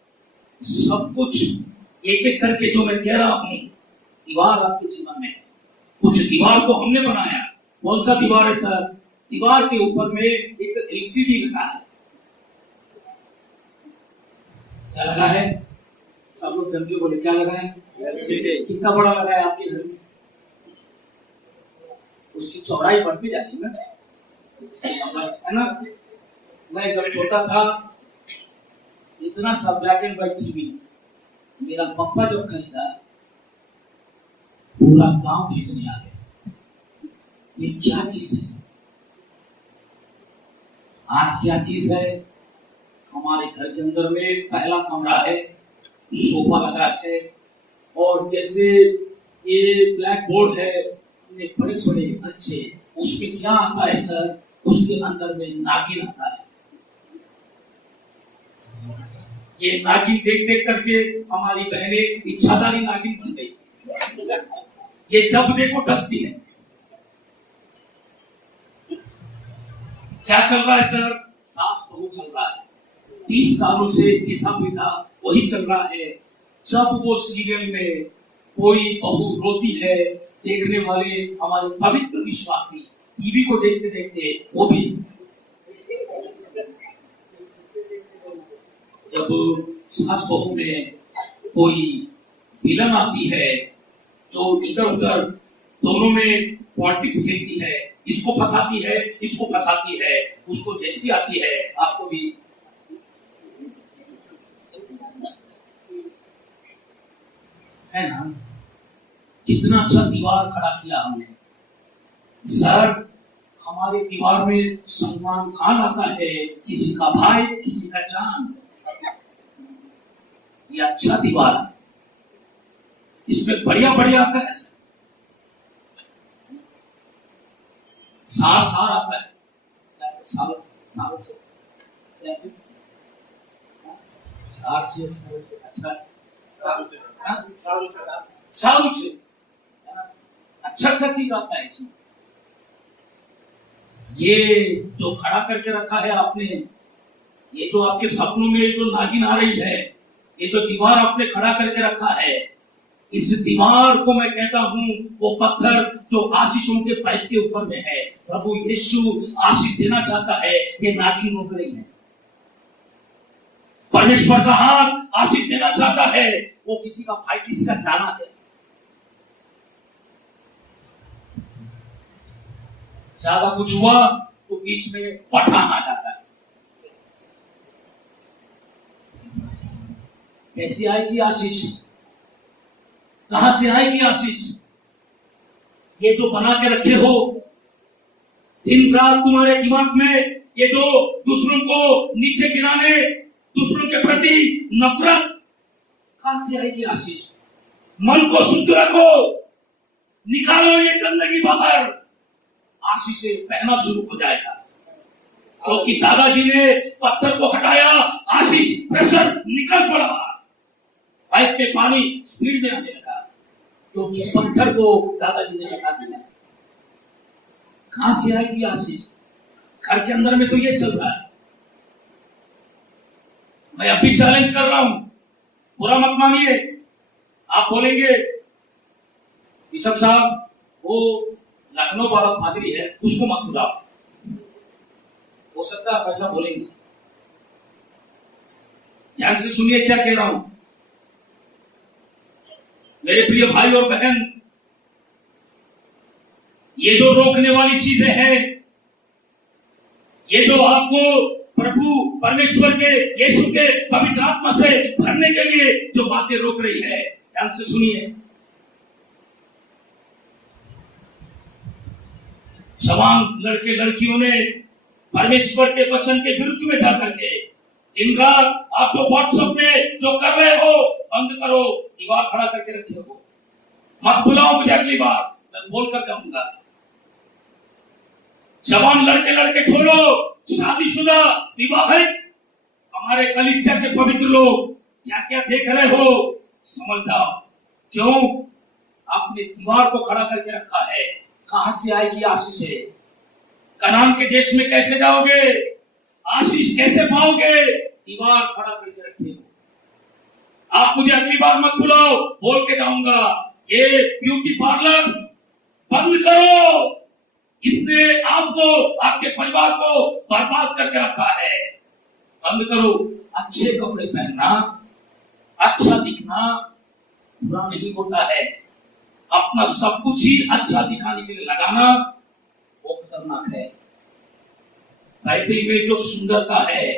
सब कुछ एक एक करके जो मैं कह रहा हूं, दीवार आपके जीवन में है। कुछ दीवार को हमने बनाया। कौन सा दीवार है सर? दीवार के ऊपर में एक एलसीडी लगा है। क्या लगा है? सब लोग जल्दी बोले, क्या लगा है? कितना बड़ा लगा है आपके घर में? उसकी चौड़ाई बढ़ती जाती है ना? मैं जब छोटा था, इतना सा ब्लैक एंड व्हाइट टीवी मेरा पापा जब खरीदा, पूरा गांव देखने आ गया। ये क्या चीज है? आज क्या चीज है? हमारे घर के अंदर में पहला कमरा है, सोफा लगा है, और जैसे ये ब्लैक बोर्ड है, बड़े बड़े अच्छे, उसमें क्या आता है सर? उसके अंदर में नागिन आता है। ये नागिन देख देख करके हमारी बहनें इच्छाधारी नागिन बन गई। ये जब देखो डसती है। क्या चल रहा है सर? सास बहू चल रहा है। 30 सालों से घिसा पिटा वही चल रहा है। जब वो सीरियल में कोई बहू रोती है, देखने वाले हमारे पवित्र विश्वासी टीवी को देखते देखते वो भी, जब सास बहू में कोई विलन आती है जो इधर उधर दोनों में पॉलिटिक्स खेलती है, इसको फंसाती है, इसको फंसाती है, उसको जैसी आती है आपको भी है ना? कितना अच्छा दीवार खड़ा किया हमने सर। हमारे दीवार में सलमान खान आता है, किसी का भाई, किसी का जान। ये अच्छा दीवार है, इसमें बढ़िया बढ़िया आता है। सार सार आता है, सार सार से अच्छा साउंड से अच्छा अच्छा चीज आता है इसमें। ये जो खड़ा करके रखा है आपने, ये जो आपके सपनों में जो नागिन आ रही है, ये जो दीवार आपने खड़ा करके रखा है, इस दीवार को मैं कहता हूं वो पत्थर जो आशीषों के पाइप के ऊपर में है। प्रभु यीशु आशीष देना चाहता है, ये नागिन रोक रही है। परमेश्वर का हाथ आशीष देना चाहता है, वो किसी का भाई, किसी का जाना है। ज्यादा कुछ हुआ तो बीच में पठान आ जाता है। कैसी आएगी आशीष? कहां से आएगी आशीष? ये जो बना के रखे हो दिन रात तुम्हारे दिमाग में, ये जो दूसरों को नीचे गिराने, दूसरों के प्रति नफरत, कहां से आएगी आशीष? मन को शुद्ध रखो, निकालो ये गंदगी बाहर, आशीष बहना शुरू हो जाएगा। क्योंकि दादाजी ने पत्थर को हटाया, आशीष प्रेशर निकल पड़ा, पाइप में पानी स्पीड में आने लगा, क्योंकि पत्थर को दादाजी ने हटा दिया। कहां से आएगी आशीष? घर के अंदर में तो ये चल रहा है। मैं अभी चैलेंज कर रहा हूं, बुरा मत मानिए। आप बोलेंगे बिशप साहब वो लखनऊ वाला पादरी है, उसको मत बुलाओ, हो सकता है ऐसा बोलेंगे। ध्यान से सुनिए क्या कह रहा हूं मेरे प्रिय भाई और बहन। ये जो रोकने वाली चीजें हैं, ये जो आपको प्रभु परमेश्वर के यीशु के पवित्र आत्मा से भरने के लिए जो बातें रोक रही है, ध्यान से सुनिए। जवान लड़के लड़कियों ने परमेश्वर के वचन के विरुद्ध में जाकर के दिन रात आप जो व्हाट्सएप में जो कर रहे हो बंद करो, दीवार खड़ा करके रखे हो, मत बुलाओ मुझे, अगली बार मैं बोलकर जाऊंगा। जवान लड़के लड़के छोड़ो, शादीशुदा विवाहित हमारे कलीसिया के पवित्र लोग क्या क्या देख रहे हो समझ जाओ। क्यों आपने दीवार को खड़ा करके रखा है? कहां से आएगी आशीष? है कनान के देश में कैसे जाओगे? आशीष कैसे पाओगे? दीवार खड़ा करके रखे हो। आप मुझे अगली बार मत बुलाओ, बोल के जाऊंगा। ये ब्यूटी पार्लर बंद करो, इसने आपको आपके परिवार को बर्बाद करके रखा है। बंद करो। अच्छे कपड़े पहनना, अच्छा दिखना बुरा नहीं होता है, अपना सब कुछ ही अच्छा दिखाने के लिए लगाना वो खतरनाक है। बाइबल में जो सुंदरता है,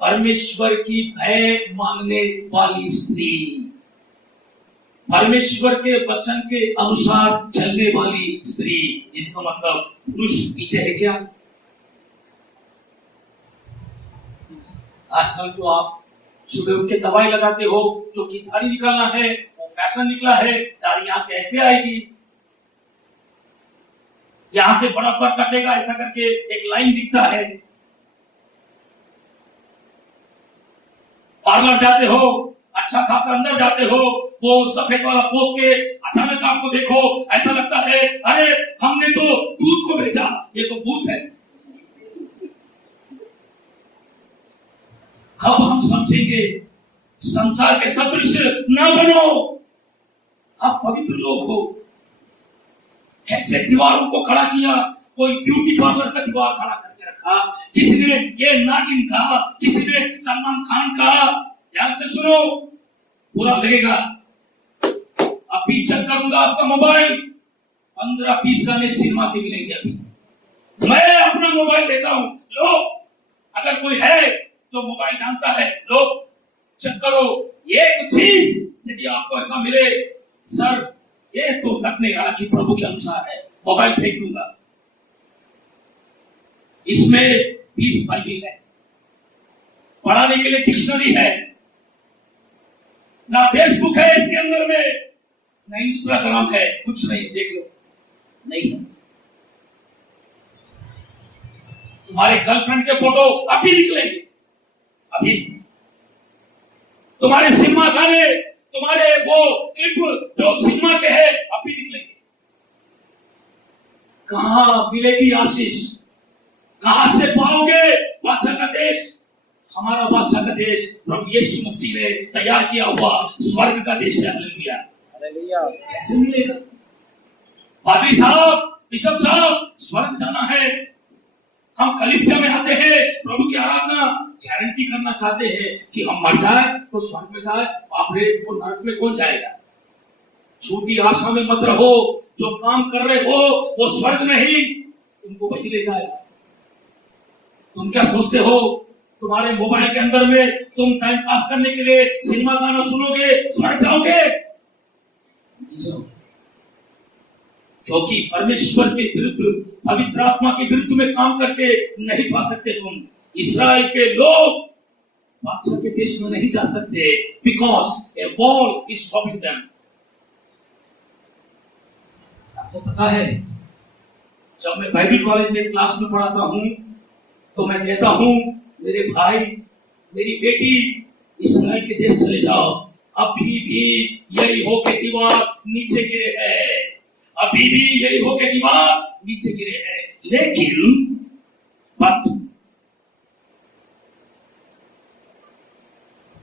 परमेश्वर की भय मानने वाली स्त्री, परमेश्वर के वचन के अनुसार चलने वाली स्त्री, इसका मतलब पुरुष पीछे है क्या? आजकल तो आप सुबह उठ के दवाई लगाते हो, जो कि दाढ़ी निकालना है, वो फैशन निकला है। दाढ़ी यहां से ऐसे आएगी, यहां से बड़ा पर कटेगा, ऐसा करके एक लाइन दिखता है। पार्लर जाते हो, अच्छा खासा अंदर जाते हो, वो सफेद वाला पोत के अचानक आपको देखो, ऐसा लगता है अरे हमने तो दूध को भेजा, ये तो भूत है। कब हम समझेंगे संसार के सदृश न बनो, आप पवित्र लोग हो। कैसे दीवारों को खड़ा किया? कोई ब्यूटी पार्लर का दीवार खड़ा करके रखा, किसी ने ये नागिन कहा, किसी ने सलमान खान कहा। ध्यान से सुनो, बुरा लगेगा। अभी चेक करूंगा आपका मोबाइल, 15-20 गाने सिनेमा के मिलेंगे। अभी मैं अपना मोबाइल देता हूं, लो, अगर कोई है जो मोबाइल जानता है, लो चेक करो। एक चीज यदि आपको ऐसा मिले, सर ये तो लग नहीं रहा कि प्रभु के अनुसार है, मोबाइल फेंक दूंगा। इसमें 20 बाइबल है, पढ़ाने के लिए डिक्शनरी है, ना फेसबुक है इसके अंदर में, ना इंस्टाग्राम है, कुछ नहीं, देख लो, नहीं है। तुम्हारे गर्लफ्रेंड के फोटो अभी निकलेंगे, अभी तुम्हारे सिनेमा गाने, तुम्हारे वो क्लिप जो सिनेमा के हैं अभी निकलेंगे। कहां मिलेगी आशीष? कहां से पाओगे? बादशाह का देश, हमारा बादशाह का देश प्रभु यीशु मसीह ने तैयार किया हुआ स्वर्ग का देश है। Hallelujah, hallelujah. कैसे मिलेगा? पादरी साहब, बिशप साहब, स्वर्ग जाना है, हम कलीसिया में आते हैं, प्रभु की आराधना गारंटी करना चाहते हैं कि हम मर जाए तो स्वर्ग में जाए, बाप रे तो नरक में कौन जाएगा? छोटी आशा में मत रहो, जो काम कर रहे हो वो स्वर्ग नहीं तुमको वही ले जाएगा। तुम क्या सोचते हो तुम्हारे मोबाइल के अंदर में तुम टाइम पास करने के लिए सिनेमा गाना सुनोगे, स्वर्ग जाओगे? क्योंकि परमेश्वर के विरुद्ध, पवित्र आत्मा के विरुद्ध में काम करके नहीं पा सकते तुम। इस्राएल के लोग बादशाह के देश में नहीं जा सकते, because A wall is stopping them. आपको पता है, जब मैं बाइबल कॉलेज में क्लास में पढ़ाता हूं तो मैं कहता हूं, मेरे भाई मेरी बेटी इस्राएल के देश चले जाओ, अभी भी यरीहो के दीवार नीचे गिरे है, अभी भी यरीहो के दीवार नीचे गिरे है। लेकिन बट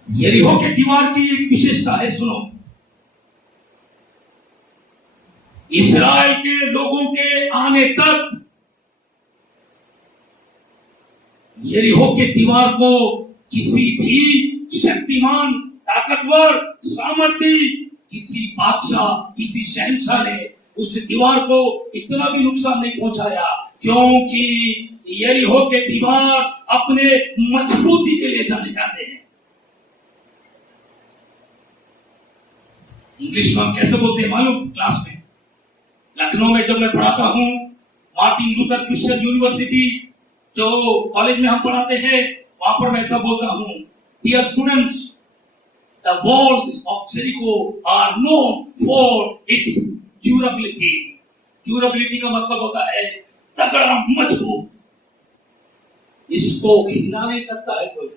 यरीहो के दीवार की एक विशेषता है, सुनो, इस्राएल के लोगों के आने तक यरीहो के दीवार को किसी भी शक्तिमान, ताकतवर, सामर्थी, किसी बादशाह, किसी शहंशाह ने उस दीवार को इतना भी नुकसान नहीं पहुंचाया, क्योंकि यरीहो के दीवार अपने मजबूती के लिए जाने जाते हैं। इंग्लिश में हम कैसे बोलते हैं मालूम? क्लास में लखनऊ में जब मैं पढ़ाता हूं, मार्टिन लूथर क्रिश्चियन यूनिवर्सिटी जो कॉलेज में हम पढ़ाते हैं, वहां पर मैं ऐसा बोलता हूं, dear students, the walls of Jericho are known for its durability. Durability का मतलब होता है तगड़ा, मजबूत, इसको हिला नहीं सकता है कोई।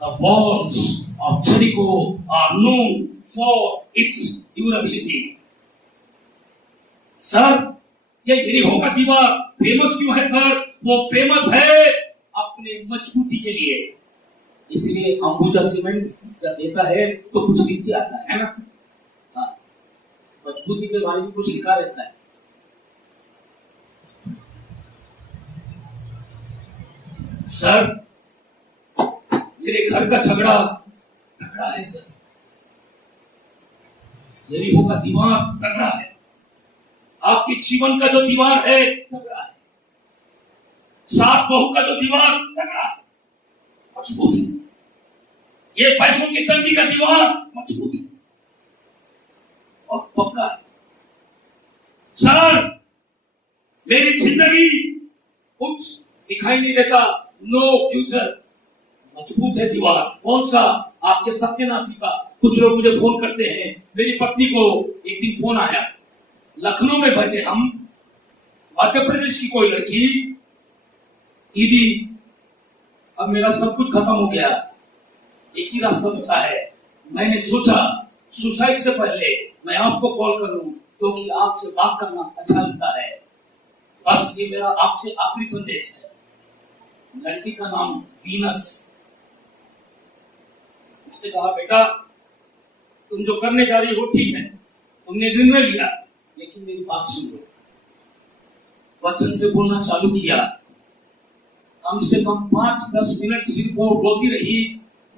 The walls of Jericho are known for its durability. Sir, ये यरीहो का दीवार फेमस क्यों है सर? वो फेमस है अपने मजबूती के लिए। इसलिए अंबुजा सीमेंट जब देता है तो कुछ लिख के आता है ना? हाँ, मजबूती के बारे में कुछ लिखा रहता है। सर, मेरे घर का झगड़ा तगड़ा है सर, यरीहो का दीवार तगड़ा है, आपके जीवन का जो दीवार है तगड़ा है, सास बहू का जो दीवार तगड़ा है, मजबूत है, ये पैसों की तंगी का दीवार मजबूत है और पक्का है। सर, मेरी जिंदगी कुछ दिखाई नहीं देता, नो फ्यूचर, मजबूत है दीवार। कौन सा? आपके सत्यनाशी का। कुछ लोग मुझे फोन करते हैं, मेरी पत्नी को एक दिन फोन आया, लखनऊ में बैठे हम, मध्य प्रदेश की कोई लड़की, दीदी अब मेरा सब कुछ खत्म हो गया, एक ही रास्ता बचा है, मैंने सोचा सुसाइड से पहले मैं आपको कॉल करूं क्योंकि आपसे बात करना अच्छा लगता है, बस ये मेरा आपसे आखिरी संदेश है। लड़की का नाम वीनस। उसने कहा, बेटा तुम जो करने जा रही हो ठीक है, तुमने निर्णय लिया, लेकिन मेरी बात सुन लो। वचन से बोलना चालू किया, कम से कम 5-10 मिनट सिर्फ वो रोती रही,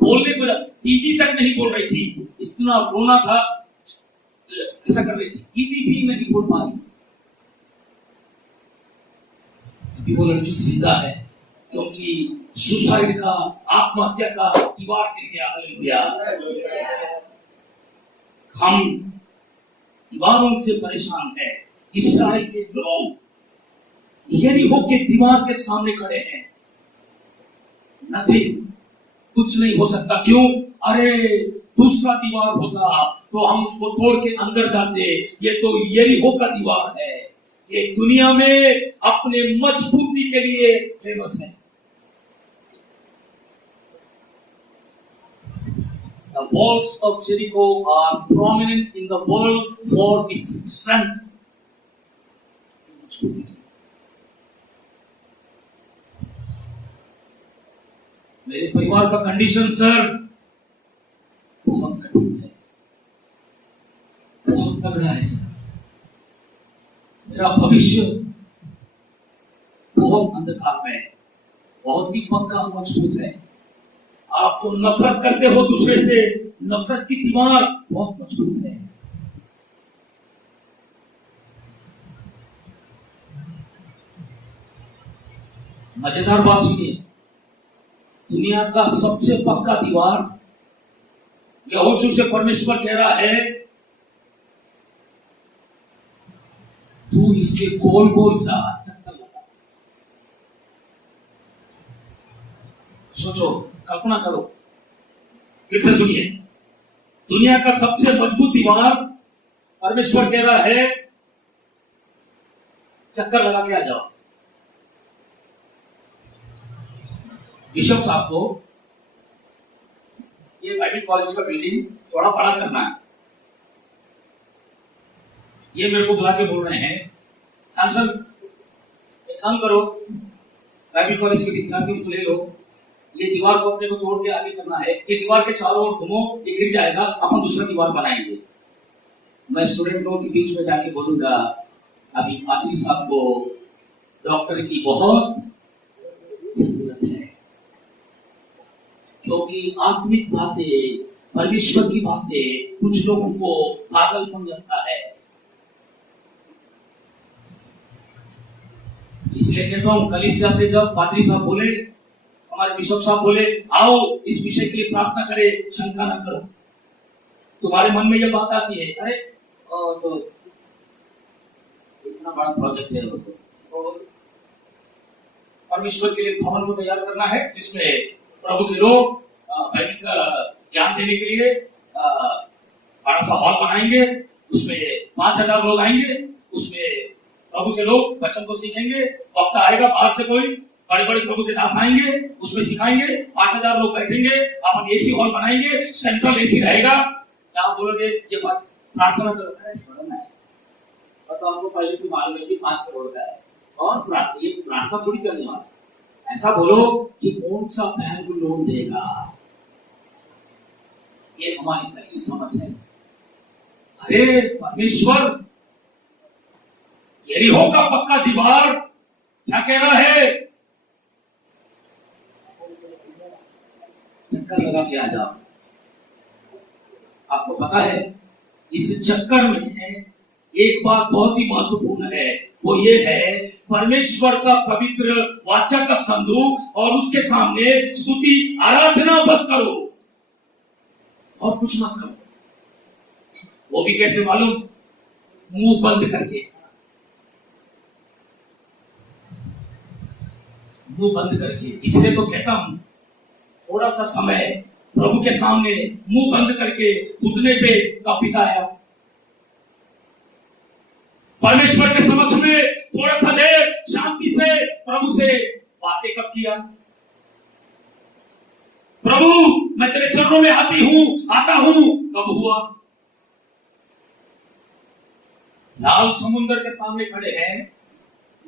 बोलने को दीदी तक नहीं बोल रही थी, इतना रोना था, ऐसा कर रही थी, दीदी भी नहीं बोल पा रही। अभी वो लड़की जिंदा है क्योंकि सुसाइड का, आत्महत्या का दीवार गिर गया। हालेलुया। हम दीवारों से परेशान है। इस्राएल के लोग यरीहो के दीवार के सामने खड़े हैं, नथिंग, कुछ नहीं हो सकता। क्यों? अरे दूसरा दीवार होता तो हम उसको तोड़ के अंदर जाते, ये तो यरीहो का दीवार है, ये दुनिया में अपने मजबूती के लिए फेमस है। The walls of Jericho are prominent in the world for its strength. मेरे परिवार का कंडीशन सर बहुत कठिन है, बहुत तगड़ा है सर, मेरा भविष्य बहुत अंधकार में है, बहुत ही पक्का मजबूत है। आप जो नफरत करते हो दूसरे से, नफरत की दीवार बहुत मजबूत है। मजेदार बात सुनिए, दुनिया का सबसे पक्का दीवार, यहोशू से परमेश्वर कह रहा है, तू इसके गोल गोल जा चक्कर लगा। कल्पना करो, फिर से सुनिए, दुनिया का सबसे मजबूत दीवार परमेश्वर कह रहा है चक्कर लगा के आ जाओ। बिशप साहब को ये बाइबल कॉलेज का बिल्डिंग थोड़ा बड़ा करना है, ये मेरे को बुला के बोल रहे हैं, सैमसन एक काम करो, बाइबल कॉलेज के विद्यार्थियों को ले लो, ये दीवार को अपने को तोड़ के आगे करना है, ये दीवार के चारों ओर घूमो, ये गिर जाएगा, अपन दूसरा दीवार बनाएंगे। मैं स्टूडेंट लोगों के बीच में जाके बोलूंगा, अभी पादरी साहब को डॉक्टर की बहुत जरूरत है, क्योंकि आत्मिक बातें, परमेश्वर की बातें कुछ लोगों को पागलपन लगता है। इसलिए कहता हूं, कलीसिया से जब पादरी साहब बोले, हमारे बिशप साहब बोले, आओ इस विषय के लिए प्रार्थना करें, शंका न करो। तुम्हारे मन में यह बात आती है, अरे तो इतना बड़ा प्रोजेक्ट है, तो परमेश्वर के लिए भवन को तैयार करना है, जिसमें प्रभु के लोग बाइबल का ज्ञान देने के लिए बड़ा सा हॉल बनाएंगे, उसमें 5000 लोग आएंगे, उसमें प्रभु के लोग वचन को सीखेंगे, वक्त आएगा बाहर से कोई बड़े बड़े प्रभु के दास आएंगे, उसमें सिखाएंगे, 5000 लोग बैठेंगे, अपन एसी हॉल बनाएंगे, सेंट्रल एसी रहेगा। क्या आप बोलोगे ये बात प्रार्थना करो? स्मरण है, और तो आपको पहले से मालूम है कि 5 करोड़ का है, और प्रार्थना थोड़ी चलने वाला। ऐसा बोलो कि कौन सा बैंक लोन देगा, ये हमारी पहली समझ है। अरे परमेश्वर यरीहो का पक्का दीवार क्या कह रहा है? चक्कर लगा के आ जाओ। आपको पता है, इस चक्कर में एक बात बहुत ही महत्वपूर्ण है, वो ये है, परमेश्वर का पवित्र वाचा का संदूक और उसके सामने स्तुति आराधना बस करो और कुछ मत करो। वो भी कैसे मालूम? मुंह बंद करके, मुंह बंद करके। इसलिए तो कहता हूं, थोड़ा सा समय प्रभु के सामने मुंह बंद करके घुटने पे कब बिताया? परमेश्वर के समक्ष में थोड़ा सा देर शांति से प्रभु से बातें कब किया? प्रभु मैं तेरे चरणों में आता हूं कब हुआ? लाल समुद्र के सामने खड़े हैं,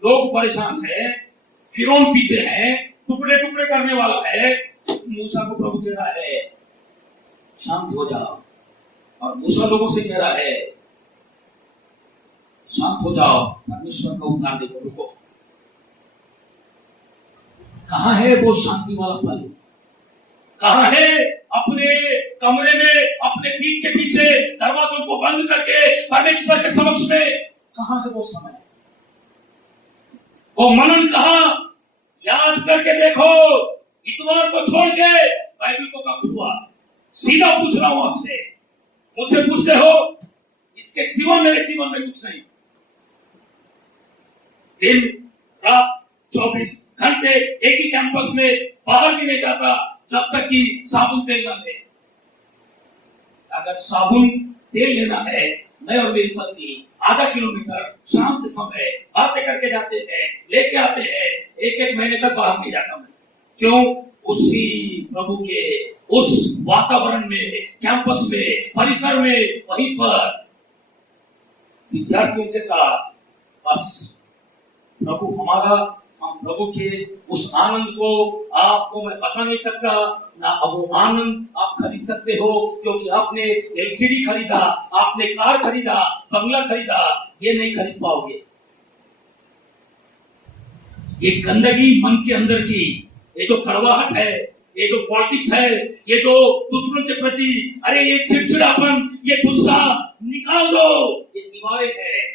लोग परेशान हैं, फिरौन पीछे है, टुकड़े टुकड़े करने वाला है। मूसा को प्रभु कह रहा है शांत हो जाओ, और मूसा लोगों से कह रहा है शांत हो जाओ, परमेश्वर का उद्धार देखो, रुको। कहां है वो शांति वाला पल? कहां है अपने कमरे में, अपने पीठ के पीछे दरवाजों को बंद करके परमेश्वर के समक्ष में कहां है वो समय, वो मनन? कहां? याद करके देखो, इतवार को छोड़ के बाइबल को कब छुआ? सीधा पूछ रहा हूं आपसे, मुझसे पूछते हो, इसके सिवा मेरे जीवन में कुछ नहीं। दिन रात 24 घंटे एक ही कैंपस में बाहर भी नहीं जाता जब तक कि साबुन तेल न ले। अगर साबुन तेल लेना है, मैं और मेरी पत्नी आधा किलोमीटर शाम के समय बातें करके जाते हैं, लेके आते हैं। एक महीने तक बाहर नहीं जाता मैं। क्यों? उसी प्रभु के उस वातावरण में, कैंपस में, परिसर में, वहीं पर विद्यार्थियों के साथ बस प्रभु हमारा, हम प्रभु के उस आनंद को आपको मैं बता नहीं सकता ना। वो आनंद आप खरीद सकते हो, क्योंकि आपने एलसीडी खरीदा, आपने कार खरीदा, बंगला खरीदा, ये नहीं खरीद पाओगे। ये गंदगी मन के अंदर की, ये जो कड़वाहट है, ये जो पॉलिटिक्स है, ये जो दूसरों के प्रति, अरे ये चिड़चिड़ापन, ये गुस्सा निकाल दो। ये दीवारें हैं,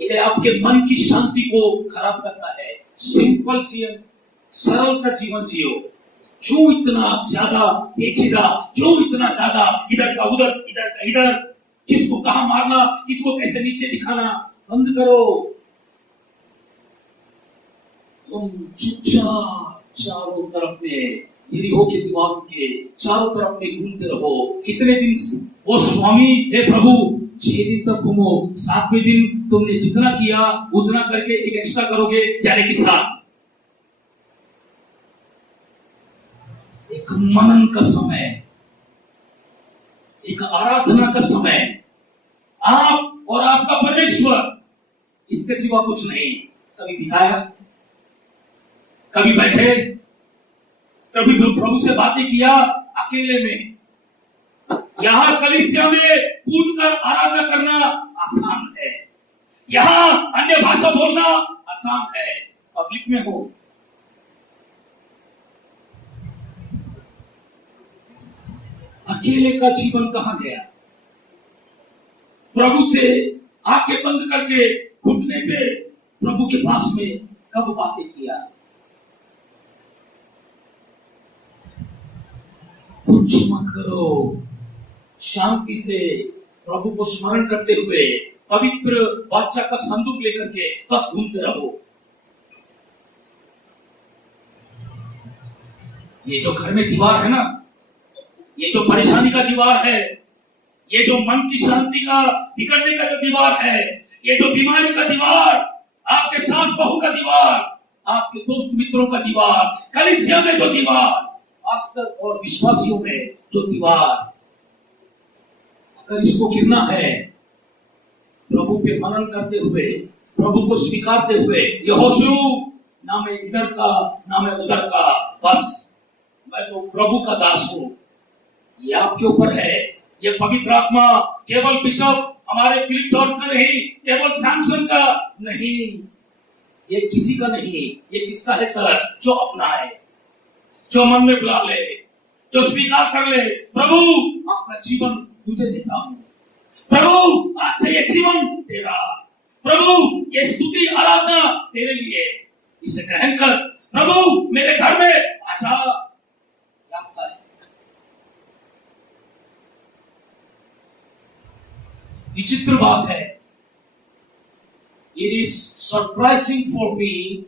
ये आपके मन की शांति को खराब करता है। सिंपल जीवन, सरल सा जीवन जियो। क्यों इतना ज्यादा पेचीदा? क्यों इतना ज्यादा इधर का उधर, इधर का इधर? किसको कहां मारना, किसको कैसे नीचे दिखाना? बंद करो। तुम चुपचाप चारों तरफ में यरीहो के दीवारों के चारों तरफ में घूमते रहो। कितने दिन? ओ स्वामी, हे प्रभु, 6 दिन तक घूमो, 7वें दिन तुमने जितना किया उतना करके एक एक्स्ट्रा करोगे, यानी कि 7। एक मनन का समय, एक आराधना का समय, आप और आपका परमेश्वर, इसके सिवा कुछ नहीं। कभी बिताया, कभी बैठे, कभी प्रभु से बातें किया अकेले में। यहां कलीसिया में कूद कर आराधना करना आसान है, यहां अन्य भाषा बोलना आसान है। पब्लिक में हो, अकेले का जीवन कहां गया? प्रभु से आंखें बंद करके घुटने पे प्रभु के पास में कब बातें किया? कुछ मत करो, शांति से प्रभु को स्मरण करते हुए पवित्र वाचा का संदूक लेकर के बस घूमते रहो। ये जो घर में दीवार है ना, ये जो परेशानी का दीवार है, ये जो मन की शांति का बिगड़ने का जो दीवार है, ये जो बीमारी का दीवार, आपके सास बहू का दीवार, आपके दोस्त मित्रों का दीवार, कलीसिया में जो दीवार, पास्टर और विश्वासियों में जो दीवार, अगर इसको गिरना है, प्रभु पे मनन करते हुए, प्रभु को स्वीकारते हुए, यहोशू, ना मैं इधर का ना मैं उधर का, बस मैं तो प्रभु का दास हूं। ये आपके ऊपर है। ये पवित्र आत्मा केवल बिशप हमारे फिलिप चर्च का नहीं, केवल सैमसन का नहीं, ये किसी का नहीं। ये किसका है सर? जो अपना है, जो मन में बुला ले, जो स्वीकार कर ले, प्रभु अपना जीवन तुझे देता हूं, प्रभु आज से ये जीवन तेरा, प्रभु ये स्तुति आराधना तेरे लिए, इसे ग्रहण कर, प्रभु मेरे घर में आजा। आपका है। विचित्र बात है, it is surprising for me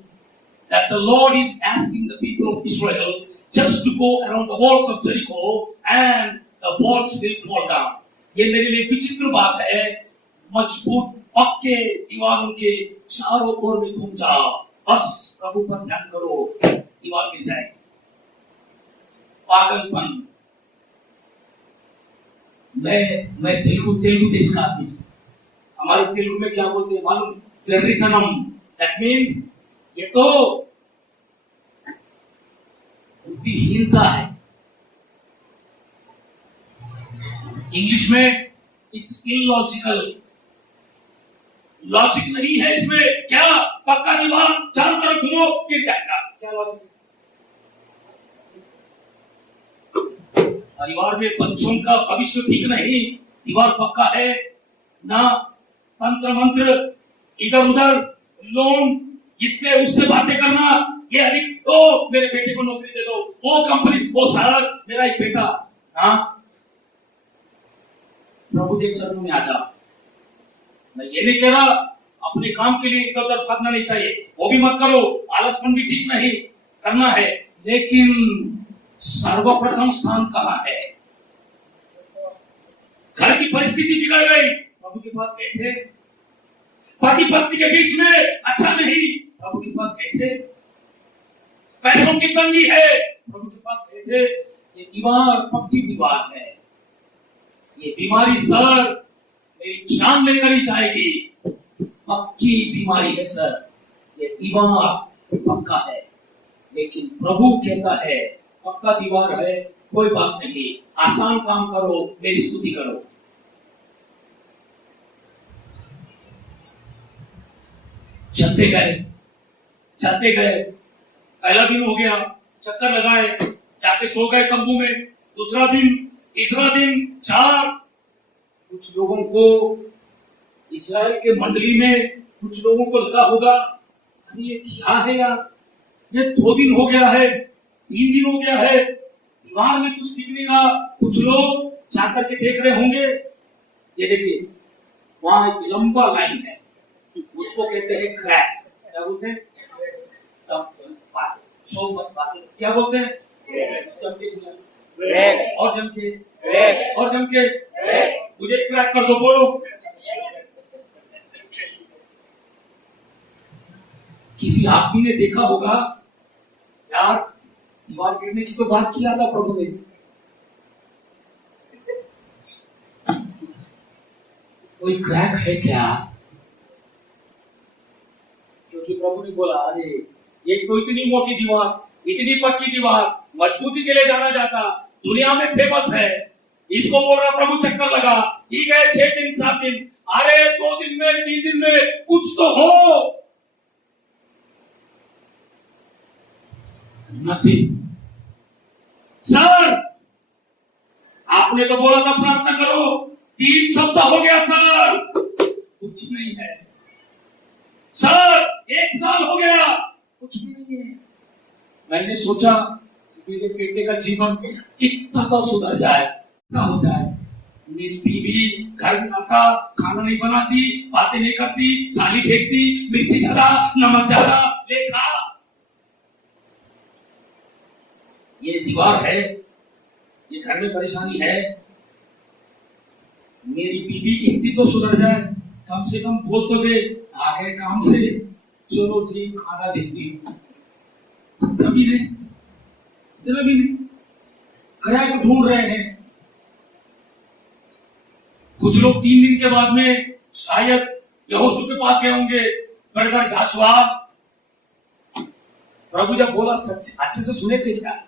that the Lord is asking the people of Israel just to go around the walls of Jericho and the walls will fall down. ये मेरे लिए विचित्र बात है। मजबूत पक्के दीवारों के चारों ओर में घूम जाओ, बस प्रभु पर ध्यान करो, दीवार गिर जाएगी। पागलपन। मैं तेलुगु देश का आदमी, हमारे तेलुगु में क्या बोलते हैं मालूम? वेर्रितनम। दैट मीन्स ये तो बुद्धिहीनता है। इंग्लिश में इट्स इलॉजिकल। लॉजिक नहीं है इसमें। क्या पक्का दीवार चारों तरफ घूमो गिर जाएगा? क्या लॉजिक? परिवार में बच्चों का भविष्य ठीक नहीं, दीवार पक्का है ना, तंत्र मंत्र इधर उधर, लोन, इससे उससे बातें करना, ये अधिक तो मेरे बेटे को नौकरी दे दो, वो कंपनी, वो सर, मेरा एक बेटा। हाँ, प्रभु के चरणों में आ जा। मैं ये नहीं कह रहा अपने काम के लिए इधर उधर भागना नहीं चाहिए, वो भी मत करो, आलसपन भी ठीक नहीं करना है, लेकिन सर्वप्रथम स्थान कहाँ है? घर की परिस्थिति बिगड़ गई, प्रभु के पास बैठे। पति पत्नी के बीच में अच्छा नहीं, प्रभु के पास बैठे। पैसों की तंगी है, प्रभु के पास बैठे। ये दीवार पक्की दीवार है। ये बीमारी सर मेरी जान लेकर ही जाएगी, पक्की बीमारी है सर, ये दीवार पक्का है। लेकिन प्रभु कहता है पक्का दीवार है, कोई बात नहीं, आसान काम करो, मेरी स्तुति करो। चलते गए, पहला दिन हो गया, चक्कर लगाए, जाके सो गए तंबू में, दूसरा दिन, तीसरा दिन, 4। कुछ लोगों को इस्राएल के मंडली में कुछ लोगों को लगा होगा अरे ये क्या है यार, ये 2 दिन हो गया है, 3 दिन हो गया है, दीवार में कुछ दिख नहीं रहा। कुछ लोग जाकर के देख रहे होंगे, ये देखिए वहां एक लंबा लाइन है, उसको कहते हैं क्रैक। क्या बोलते हैं? सो मत बातें क्या बोलते हैं? जम के और जम के और जम के मुझे क्रैक कर दो, बोलो। किसी आदमी ने देखा होगा यार, दीवार गिरने की तो बात किया था प्रभु ने, कोई क्रैक है क्या? क्योंकि प्रभु ने बोला अरे ये तो इतनी मोटी दीवार, इतनी पक्की दीवार, मजबूती के लिए जाना जाता, दुनिया में फेमस है, इसको बोल रहा प्रभु चक्कर लगा, ठीक है 6 दिन 7 दिन, अरे 2 दिन में 3 दिन में कुछ तो हो, नथिंग। सर आपने तो बोला था प्रार्थना करो, 3 सप्ताह हो गया सर, कुछ नहीं है। सर 1 साल हो गया, कुछ भी नहीं है। मैंने सोचा मेरे बेटे का जीवन इतना तो सुधर जाए, इतना हो जाए। मेरी बीवी घर में आता, खाना नहीं बनाती, बातें नहीं करती, थाली फेंकती, मिर्ची ज्यादा, नमक ज्यादा, ले खा। ये दीवार है, ये घर में परेशानी है। मेरी बीवी इतनी तो सुधर जाए, कम से कम बोल तो दे, आ गए काम से, चलो जी खाना देती। कभी नहीं, जरा भी नहीं, क्रैक ढूंढ रहे हैं। कुछ लोग 3 दिन के बाद में शायद यहोशू के पास गए होंगे, ब्रदर जोशुआ, प्रभु जब बोला सच अच्छे से सुने थे क्या?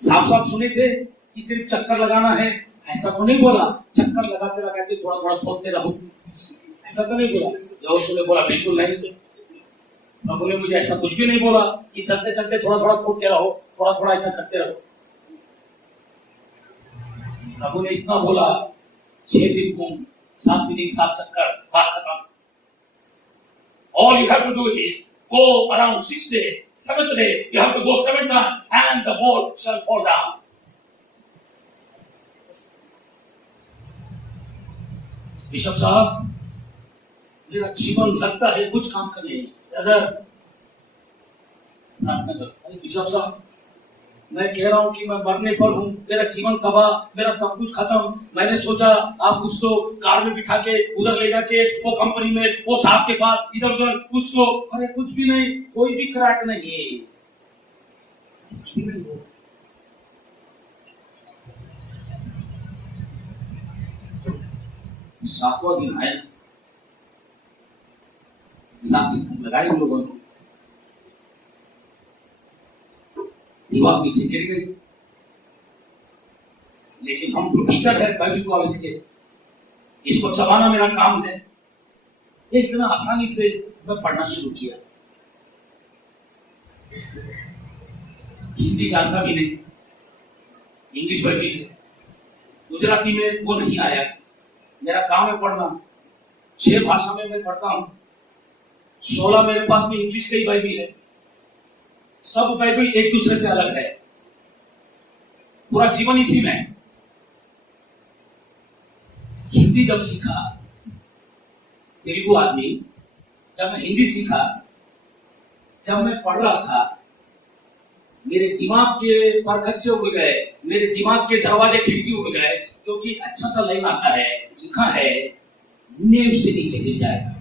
साफ साफ सुने थे कि सिर्फ चक्कर लगाना है? ऐसा तो नहीं बोला चक्कर लगाते लगाते थोड़ा थोड़ा खोदते रहो, ऐसा तो नहीं बोला। यहोशू ने बोला बिल्कुल नहीं। प्रभु ने मुझे ऐसा कुछ भी नहीं बोला कि चलते चलते थोड़ा थोड़ा खोदते रहो, थोड़ा थोड़ा ऐसा करते रहो। प्रभु ने इतना बोला, 6 दिन घूम, 7वें दिन 7 चक्कर, बात खत्म। All you have to do is go around 6 days, 7th day you have to go 7 times and the wall shall fall down. Bishop साहब मेरा जीवन लगता है कुछ काम करने, अगर प्रार्थना करो। अरे बिशप साहब मैं कह रहा हूं कि मैं मरने पर हूं, मेरा जीवन तबाह, मेरा सब कुछ खत्म। मैंने सोचा आप कुछ तो कार में बिठा के उधर ले जाके वो कंपनी में वो साहब के पास इधर उधर कुछ तो, अरे कुछ भी नहीं, कोई भी क्रैक नहीं, कुछ भी नहीं। 7वां दिन आया, 7 चक्कर लगाए उन लोगों ने, दीवार नीचे गिर गई। लेकिन हम तो टीचर है बाइबल कॉलेज के, इसको चबाना मेरा काम है। ये इतना आसानी से मैं पढ़ना शुरू किया, हिंदी जानता भी नहीं, इंग्लिश बाइबल, गुजराती में वो नहीं आया। मेरा काम है पढ़ना, 6 भाषा में मैं पढ़ता हूँ, 16 मेरे पास में इंग्लिश की बाइबल है, सब बाइबल एक दूसरे से अलग है, पूरा जीवन इसी में है। हिंदी जब सीखा, तेलुगु आदमी, जब मैं हिंदी सीखा, जब मैं पढ़ रहा था, मेरे दिमाग के परखच्चे उड़ गए, मेरे दिमाग के दरवाजे खिड़की उड़ गए, क्योंकि अच्छा सा लाइन आता है, लिखा है नींव से नीचे गिर जाएगा।